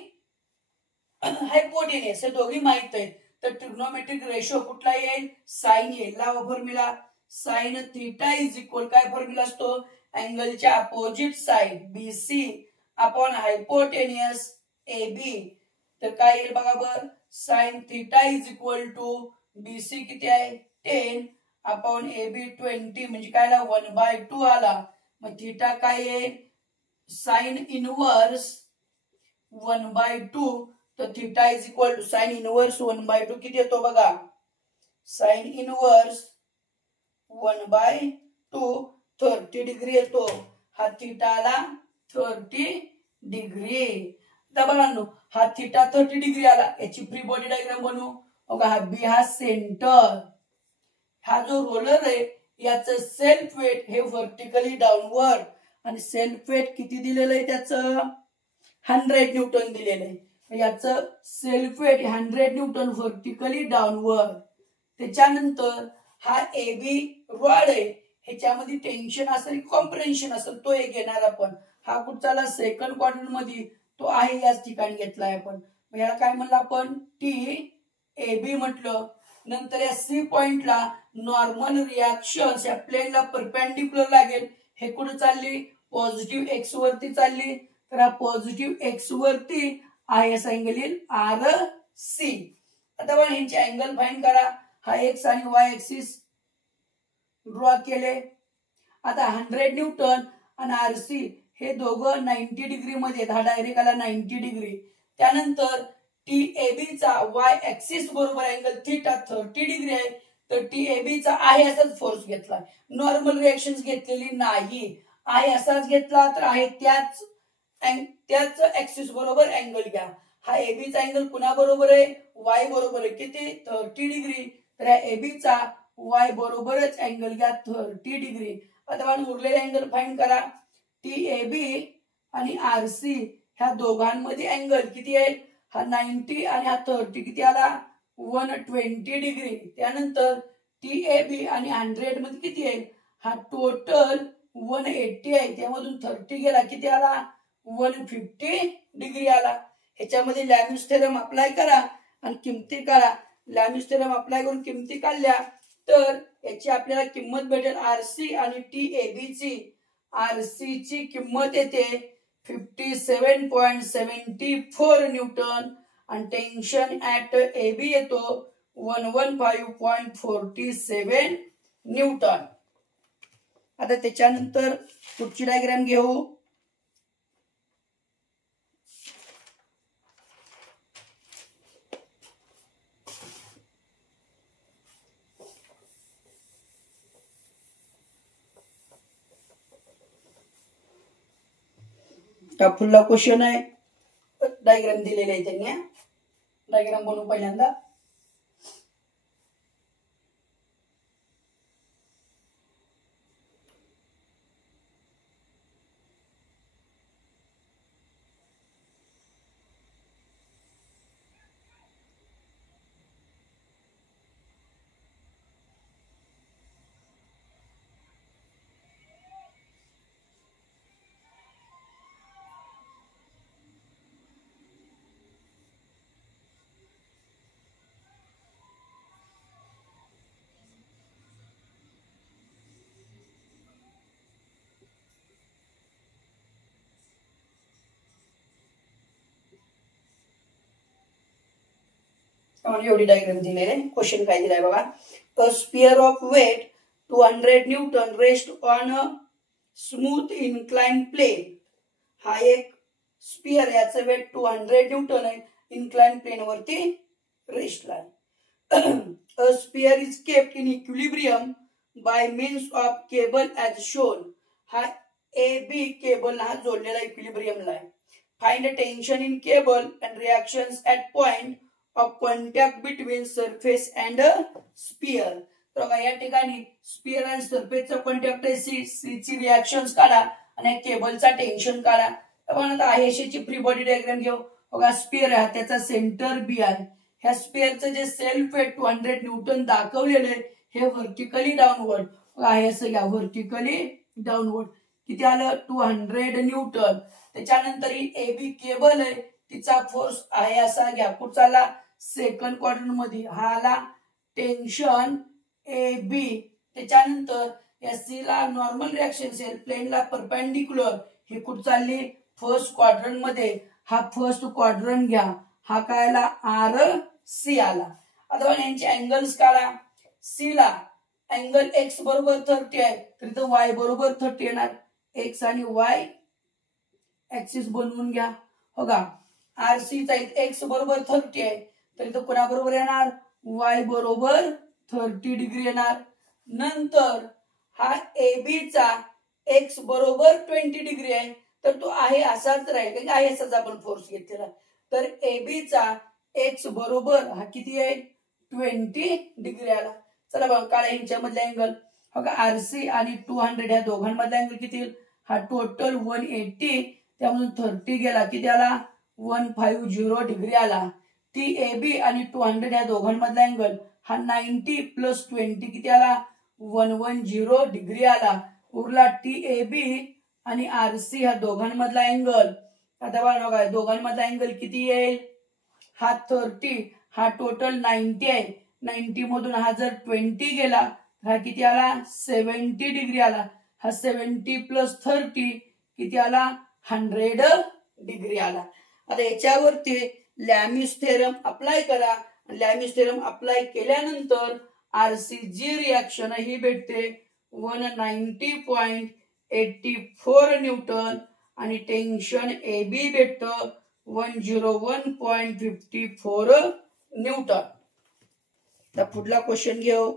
हायपोटेनियस हे दोघी माहित आहेत. तर ट्रिग्नोमेट्रिक रेशो कुठला येईल? साइन येईल. लावा formula. Sine theta is equal काय फॉर्म्युला असतो? अँगलच्या opposite side BC upon hypotenuse AB. तर काय येईल बघा बर? Sine theta is equal to BC किती आहे 10 अपॉन AB 20 म्हणजे काय आला 1/2 आला. मग थीटा काय येईल? Sine inverse 1/2. तर theta is equal to sine inverse 1/2 किती येतो बघा? साइन इनवर्स 1/2 30 डिग्री येतो. हा थीटाला 30 डिग्री. आता बघा हा थीटा 30 डिग्री आला, याची फ्री बॉडी डायग्राम बनवू. बघा हा B हा सेंटर, हा जो रोलर आहे याचं सेल्फ वेट हे व्हर्टिकली डाऊनवर्ड आणि सेल्फ वेट किती दिलेलं आहे त्याचं 100 न्यूटन दिलेलं आहे. याचं self weight 100 newton vertically downward. त्याच्यानंतर हा AB रॉड आहे, ह्याच्यामध्ये टेन्शन असेल कॉम्प्रेन्शन असेल तो एक घेणार आपण. हा कुठचाला सेकंड क्वाड्रंट मध्ये तो आहे, याच ठिकाणी घेतलाय आपण. याला काय म्हणलं आपण? TAB म्हटलं. नंतर या C पॉइंटला नॉर्मल रिएक्शन या प्लेनला परपेंडिक्युलर लागेल. हे कुठे चालली? पॉझिटिव्ह X वरती चालली. तर हा पॉझिटिव्ह X वरती IS अँगल येईल RC. आता बघा ह्यांचे अँगल फाइंड करा. हा X आणि Y ऍक्सिस ड्रॉ केले. आता 100 न्यूटन आणि RC हे दोघं 90 डिग्री मध्ये, हा डायरेक्ट आला 90 डिग्री. त्यानंतर TAB चा Y ऍक्सिस बरोबर अँगल थीटा 30 डिग्री आहे. तर TAB चा आहे असाच फोर्स घेतला, नॉर्मल रिएक्शन्स घेतलेली नाही. आहे असाच घेतला तर आहे त्याच ऍक्सिस बरोबर अँगल घ्या. हा AB चा अँगल कुणा बरोबर आहे? Y बरोबर आहे. किती? 30 डिग्री. तर या AB चा Y बरोबरच अँगल घ्या 30 डिग्री. आता उरलेले अँगल फाइंड करा. TAB आणि RC ह्या दोघांमध्ये अँगल किती आहे? हा 90 आणि हा 30 किती आला 120 डिग्री. त्यानंतर TAB आणि 100 मध्ये किती आहे, हा टोटल 180 आहे, त्यामधून 30 गेला किती आला, 150 डिग्री आला. ह्याच्यामध्ये लॅमिस थेरम अप्लाय करा आणि किमती काढा. लॅमिस थेरम अप्लाय करून किमती काढल्या तर याची आपल्याला किंमत भेटेल RC आणि TAB ची. RC ची किंमत येते 57.74 न्यूटन आणि टेन्शन ऍट AB येतो 115.47 न्यूटन. आता त्याच्यानंतर पुढची डायग्राम घेऊ. हा फुल्ला क्वेश्चन आहे, डायग्राम दिलेले आहे त्यांनी. डायग्राम बनवू पहिल्यांदा. एवढी डायग्राम दिलेली आहे. क्वेश्चन काय दिलाय बघा. A sphere of weight 200 newton rest on a smooth incline plane. हा एक स्पियर, याचं वेट 200 न्यूटन आहे, इन्क्लाइन प्लेन वरती रेस्टला आहे. A sphere is kept in equilibrium by means of cable as shown. हा AB केबल हा जोडलेला इक्विलिब्रियमला आहे. Find tension in cable and reactions at point of contact between surface and sphere. तर बघा या ठिकाणी स्पियर आणि सरफेसचा कॉन्टॅक्ट आहे C. C ची रिएक्शन्स काढा आणि केबलचा टेन्शन काढा. आपण आता आयएसएची फ्री बॉडी डायग्राम घेऊ. बघा स्पियर आहे, त्याचा सेंटर B आहे. ह्या स्पियरचं जे सेल्फ वेट 200 न्यूटन दाखवलेलं आहे हे व्हर्टिकली डाऊनवर्ड. बघा हे सगळ्या व्हर्टिकली डाऊनवर्ड किती आलं, 200 न्यूटन. त्याच्यानंतर ही AB केबल आहे, तिचा फोर्स आहे असा घ्या. कुठचा, सेकंड क्वाड्रंट मध्ये. हा आला टेन्शन AB. त्याच्यानंतर या C ला नॉर्मल रिएक्शन सेल प्लेनला परपेंडिक्युलर, हे कुठं चालली, फर्स्ट क्वाड्रंट मध्ये. हा फर्स्ट क्वाड्रंट घ्या, हा काय आला, RC आला. आता यांचे अँगल्स काढा. C ला अँगल X बरोबर 30 आहे, तर इथं Y बरोबर 30 येणार. X आणि Y ऍक्सिस बनवून घ्या. बघा RC चा X बरोबर 30 आहे, तर इथं कोणा बरोबर येणार, Y बरोबर 30 डिग्री येणार. नंतर हा AB चा X बरोबर 20 डिग्री आहे, तर तो आहे असाच राहील, कारण आहे असाच आपण फोर्स घेतलेला. तर AB चा X बरोबर हा किती आहे, 20 डिग्री आला. चला बघा काढा यांच्यामधले अँगल. बघा RC आणि 200 या दोघांमधला अँगल किती, हा टोटल 180, त्यामधून 30 गेला किती आला, 150 डिग्री आला. TAB आणि 200 या दोघांमधला अँगल हा 90 प्लस 20 किती आला, 110 डिग्री आला. उरला TAB आणि RC ह्या दोघांमधला अँगल. आता बघा दोघांमधला अँगल किती येईल, हा 30, हा टोटल 90 आहे. 90 मधून हा जर 20 गेला हा किती आला, 70 डिग्री आला. हा 70 प्लस 30 किती आला, 100 डिग्री आला. आता याच्यावरती लॅमिस थेरम अप्लाय करा. लॅमिस थेरम अप्लाय केल्यानंतर RC जी रिएक्शन ही भेटते 190.84 न्यूटन आणि टेन्शन AB भेटतं 101.54 न्यूटन. तर पुढला क्वेश्चन घेऊ.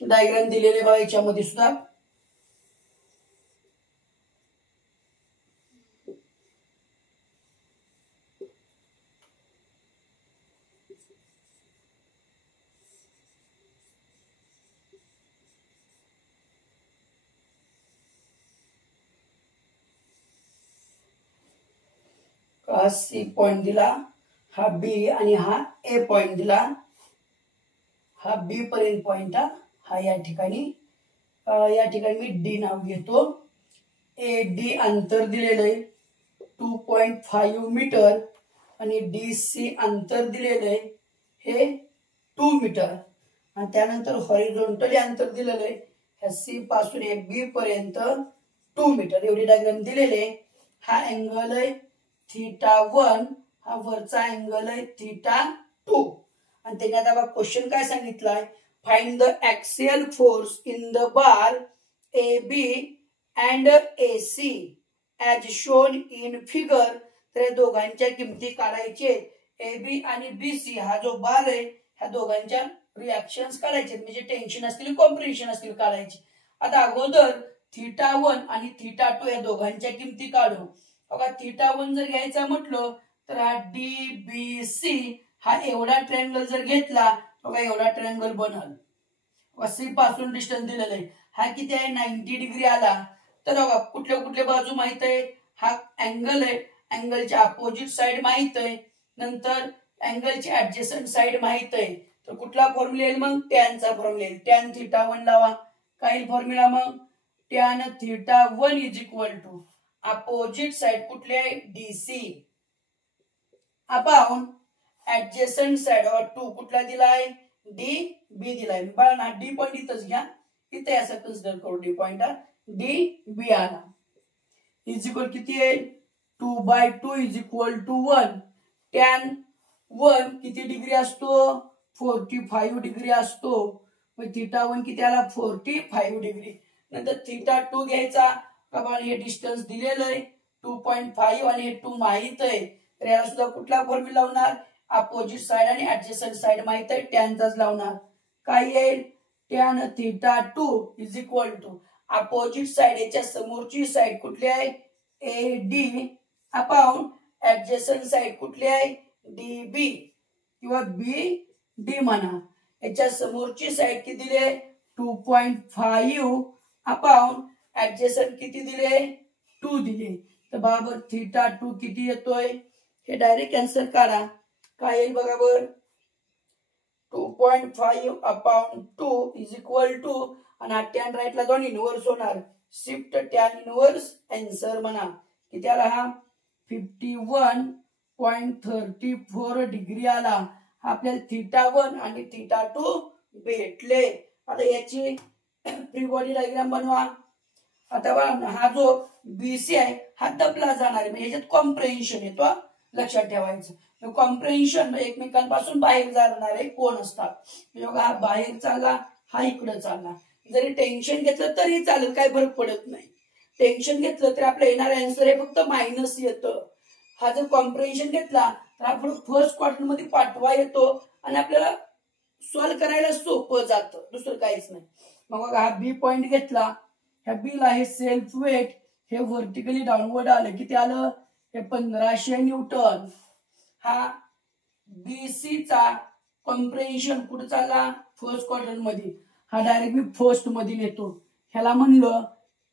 डायग्राम दिलेले बघा याच्यामध्ये सुद्धा. हा सी पॉइंट दिला, हा बी आणि हा ए पॉइंट दिला, हा बी पर्यंत पॉइंट हा या ठिकाणी मी डी नाव घेतो. ए डी अंतर दिलेलं आहे 2.5 मीटर आणि डी सी अंतर दिलेलं आहे हे 2 मीटर आणि त्यानंतर हॉरिझॉन्टली अंतर दिलेलं आहे ह्या सी पासून हे बी पर्यंत 2 मीटर एवढी डायग्राम दिलेले. हा अँगल आहे θ1, हा वरचा अँगल आहे θ2 आणि त्याने आता क्वेश्चन काय सांगितलाय, find the axial force in the bar A B and A C as shown in figure. तर दोघांच्या किमती काढायचे, ए बी आणि बी सी हा जो बार आहे ह्या दोघांच्या रिएक्शन्स काढायचे, म्हणजे टेन्शन असतील कॉम्प्रेशन असतील काढायचे. आता अगोदर θ1 आणि θ2 या दोघांच्या किमती काढू. बघा θ1 जर घ्यायचा म्हटलं तर हा डी बी सी हा एवढा ट्रायंगल जर घेतला बघा एवढा ट्रायंगल बनल. सी पासून डिस्टन्स दिलेलं आहे, हा किती आहे 90 डिग्री आला. तर बघा कुठल्या कुठल्या बाजू माहित आहे, हा अँगल आहे, अँगलच्या अपोजिट साइड माहित आहे, नंतर अँगलची ऍडजस्टंट साइड माहित आहे. तर कुठला फॉर्म्युला येईल मग, टॅनचा फॉर्म्युला येईल. टॅन θ1 लावा, काय फॉर्म्युला मग, tan θ1 is equal to opposite side कुठली आहे डीसी अपॉन ऍडजस्टंट साइड और 2 कुठला दिलाय डी बी दिलाय. बघा ना डी पॉइंट इथंच घ्या, इथे असं कन्सिडर करू डी पॉइंट हा डी बी आला. इज इक्वल किती आहे 2/2 इज इक्वल टू 1. टॅन 1 किती डिग्री असतो 45 डिग्री असतो. मग θ1 किती आला 45 डिग्री. नंतर θ2 घ्यायचा, कारण हे डिस्टन्स दिलेलं आहे 2.5 आणि हे 2 माहित आहे. तर याला सुद्धा कुठला फॉर्म्युला लावणार, अपोजिट साइड आणि ऍडजस्टंट साइड माहित आहे टॅनचाच लावणार. काय येईल tan θ2 is equal to opposite side याच्या समोरची साइड कुठली आहे A D upon adjacent side कुठली आहे डी बी किंवा बी डी म्हणा. याच्या समोरची साइड किती दिले 2.5 अपॉन ऍडजस्टंट किती दिले 2 दिले. तर बरोबर θ2 किती येतोय हे डायरेक्ट आन्सर काढा. काय येईल बघा बर 2.5 अपॉन 2 इज इक्वल टू आणि टॅन राईटला जाऊन इनवर्स होणार, शिफ्ट टॅन इनवर्स आन्सर म्हणा. किती आला हा 51.34 डिग्री आला. आपल्याला θ1 आणि θ2 भेटले. आता याची फ्री बॉडी डायग्राम बनवा. आता बघा हा जो बीसी आहे हा दबला जाणार आहे, म्हणजे ह्याच्यात कॉम्प्रेन्शन येतो लक्षात ठेवायचं. कॉम्प्रेन्शन एकमेकांपासून बाहेर जाणारे कोण असतात. म्हणजे हा बाहेर चालला हा इकडे चालला, जरी टेन्शन घेतलं तरी चालेल काही फरक पडत नाही. टेन्शन घेतलं तर आपलं येणारं आन्सर हे फक्त मायनस येतं. हा जर कॉम्प्रेन्शन घेतला तर आपण फर्स्ट क्वार्टर मध्ये पाठवा येतो आणि आपल्याला सॉल्व्ह करायला सोपं जातं, दुसरं काहीच नाही. मग हा बी पॉइंट घेतला, ह्या बीला हे सेल्फ वेट हे व्हर्टिकली डाऊनवर्ड आलं, किती आलं हे 1500 न्यूटन. हा बीसी चा कॉम्प्रेन्शन कुठे चालला फर्स्ट क्वार्टर मध्ये, हा डायरेक्ट मी फर्स्ट मध्ये नेतो, ह्याला म्हणलं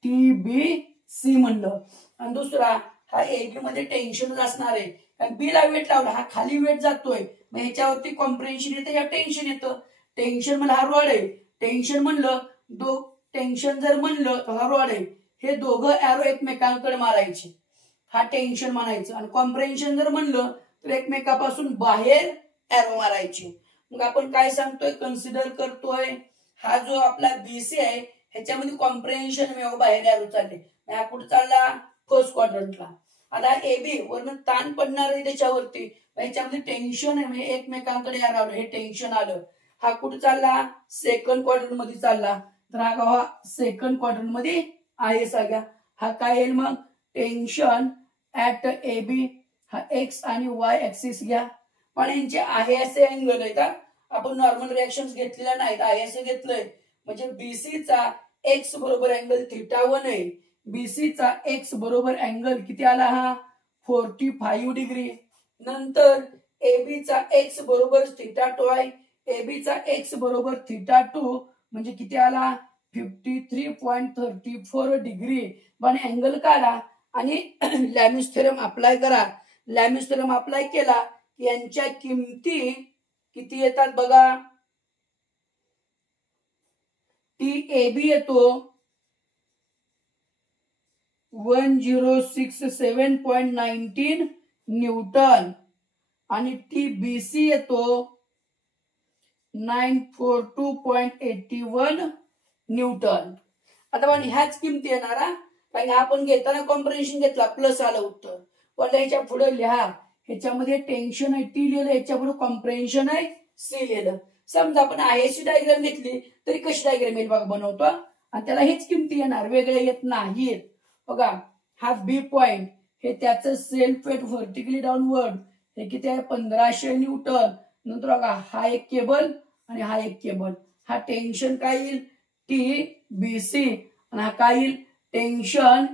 टी बी सी म्हणलं. आणि दुसरा हा ए बी मध्ये टेन्शन असणार आहे, बी ला वेट लावला हा खाली वेट जातोय, मग ह्याच्यावरती कॉम्प्रेन्शन येतं या टेन्शन येतं. टेन्शन म्हणलं हा रॉड आहे, टेन्शन म्हणलं टेन्शन जर म्हणलं तर हा रॉड आहे, हे दोघं एरो एकमेकांकडे मारायचे, हा टेन्शन म्हणायचं. आणि कॉम्प्रेन्शन जर म्हणलं तर एकमेकापासून बाहेर एरो मारायचे. मग आपण काय सांगतोय कन्सिडर करतोय हा जो आपला बीसी आहे ह्याच्यामध्ये कॉम्प्रेन्शन बाहेर एरो चालले, हा कुठे चालला फर्स्ट क्वाड्रंटला. आता ए बी वरनं ताण पडणार आहे त्याच्यावरती, ह्याच्यामध्ये टेन्शन आहे म्हणजे एकमेकांकडे एरो हे टेन्शन आलं, हा कुठे चालला सेकंड क्वाड्रंट मध्ये चालला. तर हा सेकंड क्वाड्रंट मध्ये आहे सगळ्या. हा काय येईल मग टेन्शन ऍट ए बी, हा एक्स आणि वाय ऍक्सिस घ्या, पण यांचे आहे असे अँगल आहेत. आपण नॉर्मल रिएक्शन्स घेतलेल्या नाहीत, आहे असे घेतलंय म्हणजे बीसी चा एक्स बरोबर अँगल θ1 आहे, बीसी चा एक्स बरोबर अँगल किती आला हा 45 डिग्री. नंतर एबी चा एक्स बरोबर θ2 आहे, एबी चा एक्स बरोबर θ2 म्हणजे किती आला 53.34 डिग्री. पण अँगल काढा आणि लॅमिस थेरम अप्लाय करा. लॅमिस थेरम अप्लाय केला की यांच्या किमती किती येतात बघा. TAB येतो 1067.19 न्यूटन आणि TBC येतो 942.81 न्यूटन. आता पण ह्याच किमती येणार कारण आपण घेताना कॉम्प्रेन्शन घेतला प्लस आलं उत्तर. पण ह्याच्या पुढे लिहा, ह्याच्यामध्ये टेन्शन आहे T लिहिलं, ह्याच्या पुढे कॉम्प्रेन्शन आहे C लिहिलं. समजा आपण ISC डायग्राम घेतली तरी कशी डायग्राम येईल बघा बनवतो आणि त्याला हेच किमती येणार, वेगळे येत नाहीत. बघा हा B पॉइंट हे त्याचं सेल्फ वेट व्हर्टिकली डाऊनवर्ड हे किती आहे 1500 न्यूटन. नंतर बघा हा एक केबल आणि हा एक केबल, हा टेन्शन काय येईल TBC आणि हा काय येईल टेन्शन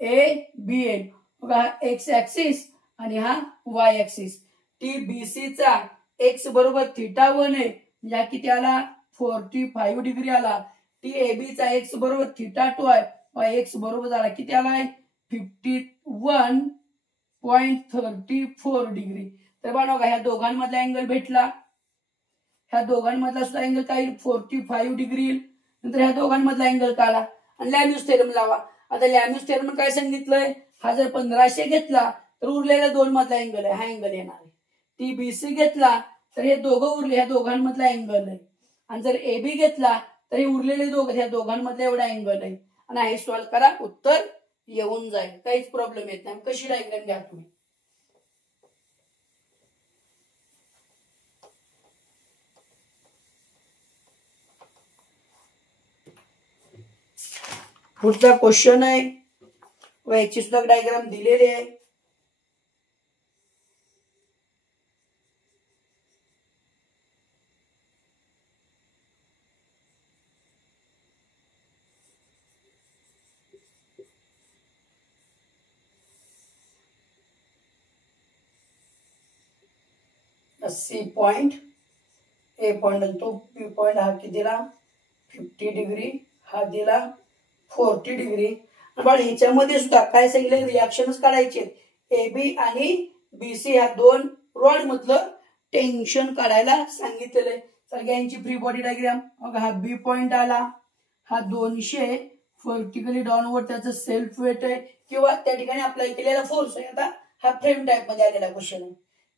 ABL. बघा हा एक्स ऍक्सिस आणि हा वाय ऍक्सिस. TBC चा एक्स बरोबर θ1 आहे म्हणजे किती आला 45 डिग्री आला. TAB चा एक्स बरोबर θ2 आहे, एक्स बरोबर झाला किती आलाय 51.34 डिग्री. तर बघा ह्या दोघांमधला अँगल भेटला, ह्या दोघांमधला सुद्धा अँगल काय 45 डिग्री. नंतर ह्या दोघांमधला अँगल काढा आणि लॅमिस थेरम लावा. आता लॅमिस थेरम काय सांगितलंय, हा जर 1500 घेतला तर उरलेल्या दोन मधला अँगल आहे, हा अँगल येणार आहे. TBC घेतला तर हे दोघं उरले, ह्या दोघांमधला अँगल आहे. आणि जर AB घेतला तर हे उरलेले दोघं, ह्या दोघांमधला एवढा अँगल आहे. आणि हे सॉल्व्ह करा, उत्तर येऊन जाईल, काहीच प्रॉब्लेम येत नाही. कशी डायग्राम घ्या तुम्ही. पुढचा क्वेश्चन आहे, याची सुद्धा डायग्राम दिलेली आहे. C पॉइंट, A पॉइंट आणि तो B पॉइंट हा किती दिला 50 डिग्री, हा दिला 40 डिग्री. पण ह्याच्यामध्ये सुद्धा काय सांगितलं रिॲक्शनच काढायचे. AB आणि BC ह्या दोन रॉड मधलं टेन्शन काढायला सांगितलेलं आहे. सगळ्यांची फ्री बॉडी डायग्राम. बघा हा B पॉइंट आला, हा 200 व्हर्टिकली डाऊनवर्ड त्याचं सेल्फ वेट आहे किंवा त्या ठिकाणी अप्लाय केलेला फोर्स आहे. आता हा फ्रेम टाइप मध्ये आलेला क्वेश्चन आहे.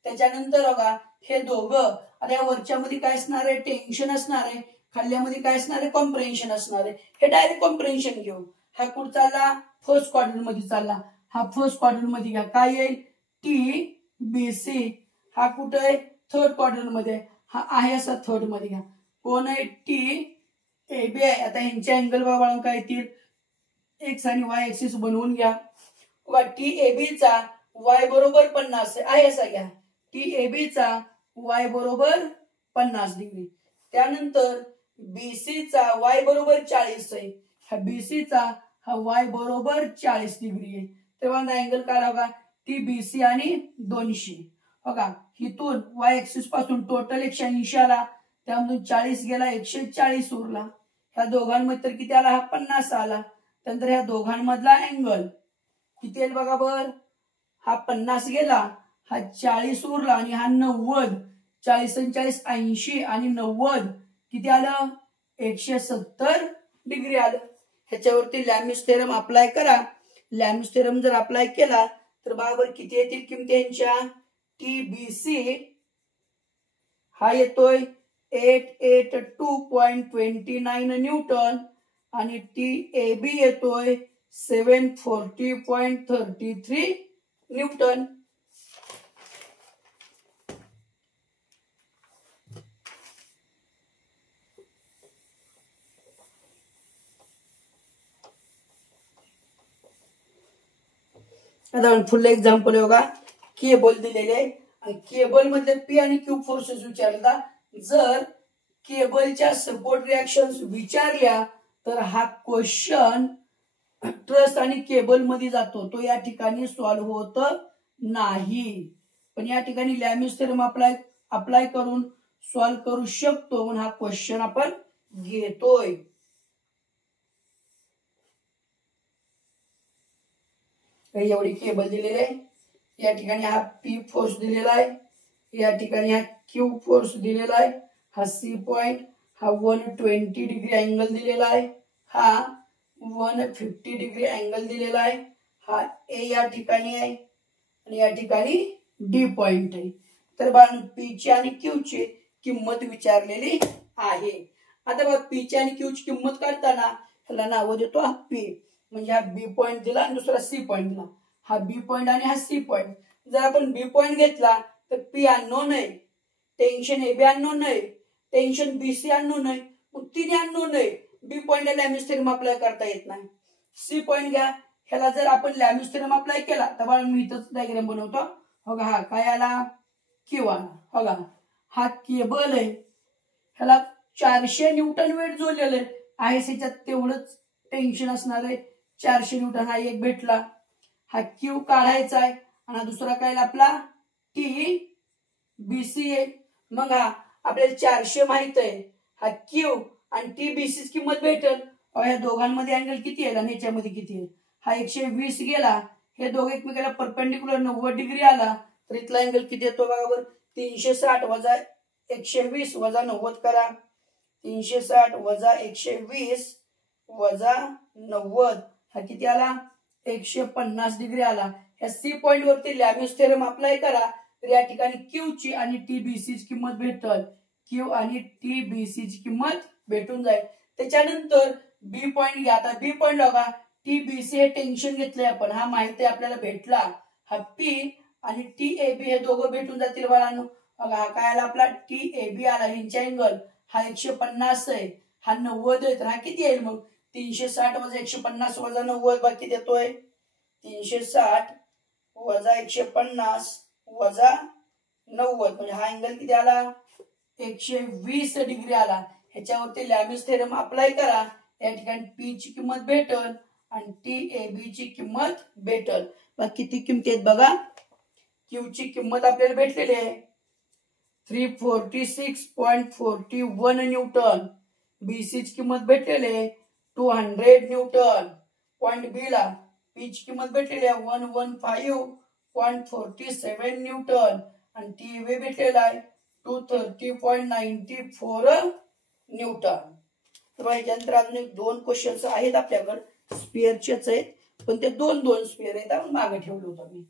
त्याच्यानंतर बघा हे दोघं, आता या वरच्या मध्ये काय असणार आहे टेन्शन असणार आहे, खाल्ल्यामध्ये काय असणार आहे कॉम्प्रेन्शन असणार आहे. हे डायरेक्ट कॉम्प्रेन्शन घेऊ. हा कुठं चालला फर्स्ट क्वाड्रंट मध्ये चालला, हा फर्स्ट क्वाड्रंट मध्ये घ्या, काय येईल TBC. हा कुठं आहे थर्ड क्वाड्रंट मध्ये, हा आहे असा थर्ड मध्ये घ्या. कोण आहे TAB आहे. आता ह्यांचे अँगल बाबा काय येतील एक्स आणि वाय ऍक्सिस बनवून घ्या. TAB चा y बरोबर 50 आहे असा घ्या. TAB चा y बरोबर 50 डिग्री. त्यानंतर BC चा y बरोबर 40 आहे, हा BC चा हा y बरोबर 40 डिग्री आहे. तेव्हा अँगल काढा बघा TBC आणि 200. बघा इथून y ऍक्सिस पासून टोटल 180 आला, त्यामधून 40 गेला 140 उरला. ह्या दोघांमध्ये तर किती आला हा 50 आला. त्यानंतर ह्या दोघांमधला अँगल किती येईल बघा बर, हा 50 गेला, हा 40 उरला आणि हा 90. 40 आणि 40 80 आणि 90 किती आलं 170 डिग्री आलं. ह्याच्यावरती लॅमिस थेरम अप्लाय करा. लॅमिस थेरम जर अप्लाय केला तर बरोबर किती येतील किमती यांच्या. TBC हा येतोय 882.29 न्यूटन आणि TAB येतोय 740.33 न्यूटन. आता फुल एक्झाम्पल आहे बघा. केबल दिलेले आहे आणि केबल मधले P आणि Q फोर्सेस विचारला. जर केबलच्या सपोर्ट रिॲक्शन विचारल्या तर हा क्वेश्चन ट्रस आणि केबल मध्ये जातो, तो या ठिकाणी सॉल्व्ह होत नाही. पण या ठिकाणी लॅमिस थेरम अप्लाय करून सॉल्व्ह करू शकतो म्हणून हा क्वेश्चन आपण घेतोय. एवढी केबल दिलेली आहे, या ठिकाणी हा पी फोर्स दिलेला आहे, या ठिकाणी हा क्यू फोर्स दिलेला आहे, हा सी पॉइंट, हा 120 डिग्री अँगल दिलेला आहे, हा 150 डिग्री अँगल दिलेला आहे, हा ए या ठिकाणी आहे आणि या ठिकाणी डी पॉइंट आहे. तर बाळांनो पी ची आणि क्यू ची किंमत विचारलेली आहे. आता बघा पी ची आणि क्यू ची किंमत काढताना ह्याला नाव देतो हा पी, म्हणजे हा बी पॉइंट दिला आणि दुसरा सी पॉइंट दिला, हा बी पॉइंट आणि हा सी पॉइंट. जर आपण बी पॉइंट घेतला तर पी अननोन आहे, टेन्शन ए बी अननोन आहे, टेन्शन बी सी अननोन आहे, मग तिन्ही अननोन आहे. बी पॉइंटला लॅमिस थेरम अप्लाय करता येत नाही. सी पॉइंट घ्या, ह्याला जर आपण लॅमिस थेरम अप्लाय केला तर बघा मी इथंच डायग्राम बनवतो. बघा हा काय आला, क्यू आला. बघा हा केबल आहे, ह्याला 400 न्यूटन वेट जोडलेलं आहे, ह्याच्यात तेवढंच टेन्शन असणार आहे, 400 न्यूटन. हा एक भेटला, हा क्यू काढायचा आहे आणि दुसरा काय आपला टी बी सी आहे. मग हा आपल्याला 400 माहित आहे, हा क्यू आणि टी बी सी किंमत भेटेल. या दोघांमध्ये अँगल किती आहे आणि ह्याच्यामध्ये किती आहे, हा 120 गेला, हे दोघे एकमेकाला परपेंडिक्युलर 90 डिग्री आला, तर इथला अँगल किती येतो बघा बरं, 360 वजा 120 वजा 90 करा, 360 वजा 120 वजा 90 हा किती आला, 150 डिग्री आला. या सी पॉइंट वरती लॅमिस थेरम अप्लाय करा, तर या ठिकाणी क्यू ची आणि टी बी सी ची किंमत भेटल, क्यू आणि टी बी सी ची किंमत भेटून जाईल. त्याच्यानंतर बी पॉइंट घ्या. आता बी पॉइंट बघा, टी बी सी हे टेन्शन घेतलंय आपण, हा माहिती आहे आपल्याला भेटला, हा पी आणि टी ए बी हे दोघं भेटून जातील बाळांनो. बघा हा काय आला आपला टी ए बी आला, ह्यांचा अँगल हा 150 आहे, हा 90 आहे, तर हा किती येईल मग 360 वजा 150 वजा 90 बाकी देतोय 360 वजा 150 वजा 90, म्हणजे हा अँगल किती आला 120 डिग्री आला. ह्याच्यावरती लॅमिस थेरम अप्लाय करा, या ठिकाणी पी ची किंमत भेटल आणि टी ए बी ची किंमत भेटल. मग किती किंमती आहेत बघा, क्यू ची किंमत आपल्याला भेटलेली आहे 346.41 न्यूटन, बी सी ची किंमत भेटलेली आहे 200 न्यूटन, पॉइंट बी ला पी ची किंमत भेटलेली आहे 115.47 न्यूटन आणि टी बी भेटलेला आहे 230.94 न्यूटन. तर याच्यानंतर अजून एक 2 क्वेश्चन्स आहेत आपल्याकडे, स्पिअरचेच आहेत, पण ते दोन स्पिअर आहेत, आपण मागे ठेवलं होतं मी.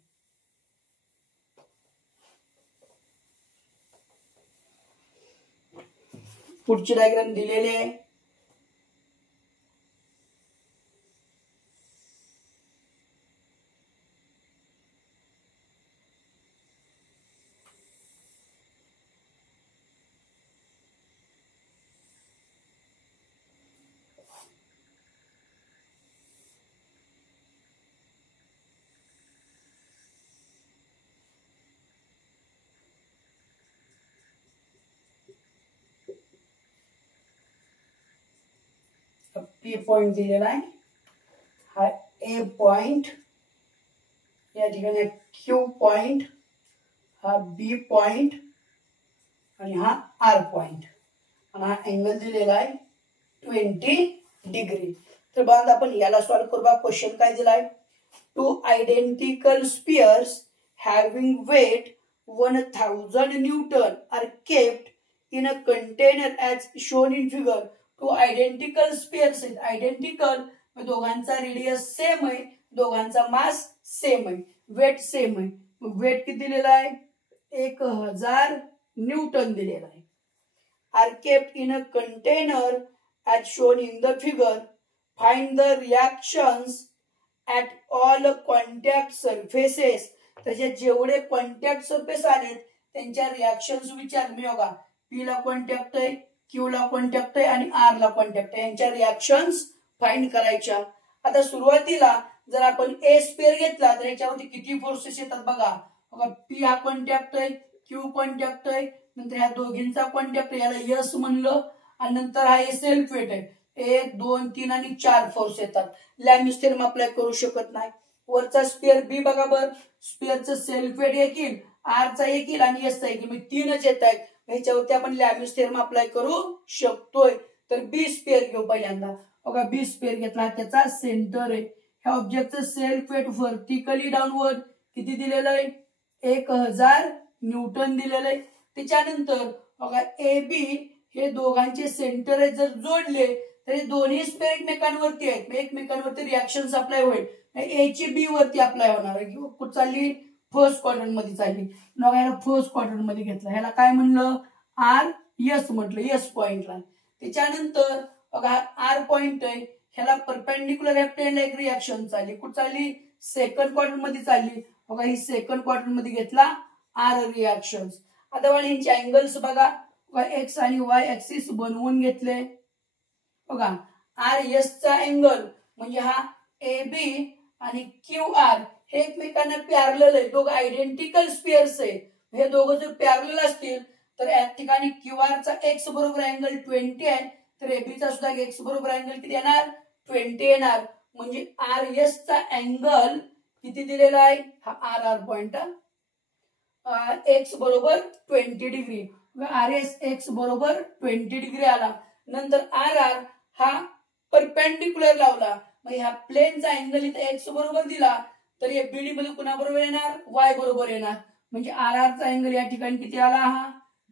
पुढची डायग्राम दिलेली आहे. पी पॉइंट दिलेला आहे, हा ए पॉइंट, या ठिकाणी क्यू पॉइंट, हा बी पॉइंट आणि हा आर पॉइंट, आणि हा अँगल दिलेला आहे 20 डिग्री. तर बघा आपण याला सॉल्व करू. बघा क्वेश्चन काय दिलाय, 2 identical spheres having weight 1000 newton are kept in a container as shown in figure. 2 identical spheres आहेत, आयडेंटिकल दोघांचा रेडियस सेम आहे, दोघांचा मास सेम आहे, वेट सेम आहे. मग वेट किती दिलेला आहे 1000 न्यूटन दिलेला आहे. Are kept in a container as shown in the figure, find the reactions at all contact surfaces. त्याचे जेवढे कॉन्टॅक्ट सरफेस आलेत त्यांच्या रिॲक्शन्स विचार. मी बघा पी ला कॉन्टॅक्ट आहे, क्यू ला कॉन्टॅक्ट आहे आणि आर ला कॉन्टॅक्ट आहे, यांच्या रिॲक्शन्स फाइंड करायच्या. आता सुरुवातीला जर आपण ए स्पेअर घेतला तर याच्यावरती किती फोर्सेस येतात बघा. बघा पी हा कॉन्टॅक्ट आहे, क्यू कॉन्टॅक्ट आहे, नंतर ह्या दोघींचा कॉन्टॅक्ट आहे, याला यस म्हणलं, आणि नंतर हा सेल्फ वेट आहे, 1 2 3 आणि 4 फोर्स येतात. लॅमिस थेरम अप्लाय करू शकत नाही. वरचा स्पेअर बी बघा बर, स्पेअरचं सेल्फ वेट येईल, आर चा येईल आणि एस चा येईल, म्हणजे 3च येत आहेत. ह्याच्यावरती आपण लॅमिस थेरम अप्लाय करू शकतोय. तर बी स्पेअर घेऊ पहिल्यांदा. बघा बी स्पेअर घेतला, त्याचा सेंटर आहे, ह्या ऑब्जेक्टचं सेल्फ वेट व्हर्टिकली डाऊनवर्ड किती दिलेलं आहे 1000 न्यूटन दिलेलं आहे। त्याच्यानंतर बघा ए बी हे दोघांचे सेंटर आहेत, जर जोडले तर हे दोन्ही स्पेअर एकमेकांवरती आहेत, एकमेकांवरती रिॲक्शन अप्लाय होईल। ए ची बी वरती अप्लाय होणार आहे किंवा कुठं चालली फर्स्ट क्वाड्रंट मध्ये चालली, मग याला फर्स्ट क्वाड्रंट मध्ये घेतला, ह्याला काय म्हणलं आर एस म्हटलं, एस पॉइंटला। त्याच्यानंतर बघा आर पॉइंट आहे, ह्याला परपेंडिक्युलर ह्या प्लेनला एक रिॲक्शन चालली, कुठं चालली सेकंड क्वाड्रंट मध्ये चालली, बघा ही सेकंड क्वाड्रंट मध्ये घेतला आर रिॲक्शन। आता बघा ह्यांचे अँगल्स बघा एक्स आणि वाय ऍक्सिस बनवून घेतले। बघा आर एस चा अँगल म्हणजे हा ए बी आणि क्यू आर हे एकमेकांना पॅरलल आहे, दोघं आयडेंटिकल स्पेअर्स आहे। हे दोघं जर पॅरलल असतील तर या ठिकाणी क्यू आर चा एक्स बरोबर अँगल 20 आहे, तर एबी चा सुद्धा एक्स बरोबर अँगल किती येणार 20 येणार। म्हणजे आर एस चा अँगल किती दिलेला आहे, हा आर आर पॉइंट एक्स बरोबर 20 डिग्री, आर एस एक्स बरोबर 20 डिग्री आला। नंतर आर आर हा परपेंडिक्युलर लावला, मग ह्या प्लेनचा अँगल इथे एक्स बरोबर दिला तर या बीडी मध्ये कुणा बरोबर येणार वाय बरोबर येणार, म्हणजे आर आर चा अँगल या ठिकाणी किती आला हा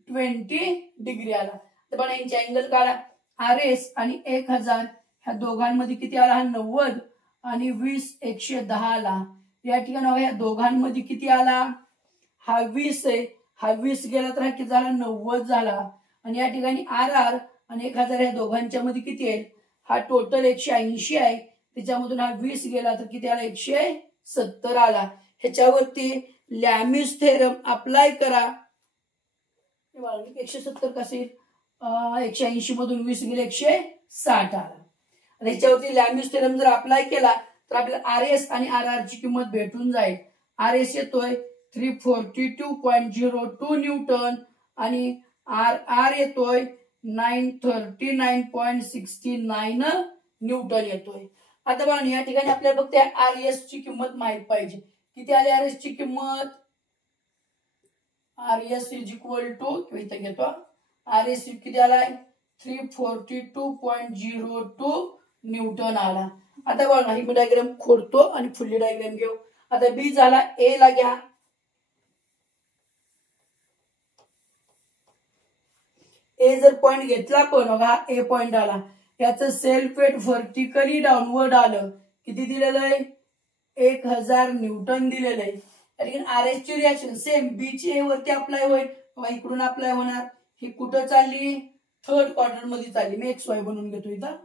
20 डिग्री आला। तर बघा यांचे अँगल काढा, आर एस आणि 1000 ह्या दोघांमध्ये किती आला हा 90 आणि 20 110 आला। या ठिकाणी ह्या दोघांमध्ये किती आला हा 20 आहे, हा 20 गेला तर हा किती झाला 90 झाला। आणि या ठिकाणी आर आर आणि 1000 या दोघांच्या मध्ये किती आहे, हा टोटल 180 आहे, त्याच्यामधून हा 20 गेला तर किती आला 170 आला। ह्याच्यावरती लॅमिस थेरम अप्लाय करा। 170 कसे 180 मधून 20 गेले 160 आला। ह्याच्यावरती लॅमिस थेरम जर अप्लाय केला तर आपल्याला आर एस आणि आर आर ची किंमत भेटून जाईल। आर एस येतोय 342.02 न्यूटन आणि आर आर येतोय 939.69 न्यूटन येतोय। आता बघा या ठिकाणी आपल्याला फक्त आर एस ची किंमत माहित पाहिजे, किती आली आर एस ची किंमत, R S is equal to इथे घेतो आर एस किती आलाय 342.02 न्यूटन आला। आता बघा ही डायग्राम खोडतो आणि फुल्ली डायग्राम घेऊ। आता बी झाला ए ला घ्या, ए जर पॉइंट घेतला पण बघा ए पॉइंट आला, याचं सेल्फ वेट व्हर्टिकली डाऊनवर्ड आलं, किती दिलेलं आहे 1000 न्यूटन दिलेलं आहे। आर एस ची रिॲक्शन सेम बी ची ए वरती अप्लाय होईल, इकडून अप्लाय होणार, ही कुठं चालली थर्ड क्वाड्रंट मध्ये चालली, मी एक्स वाय बनवून घेतो इथं।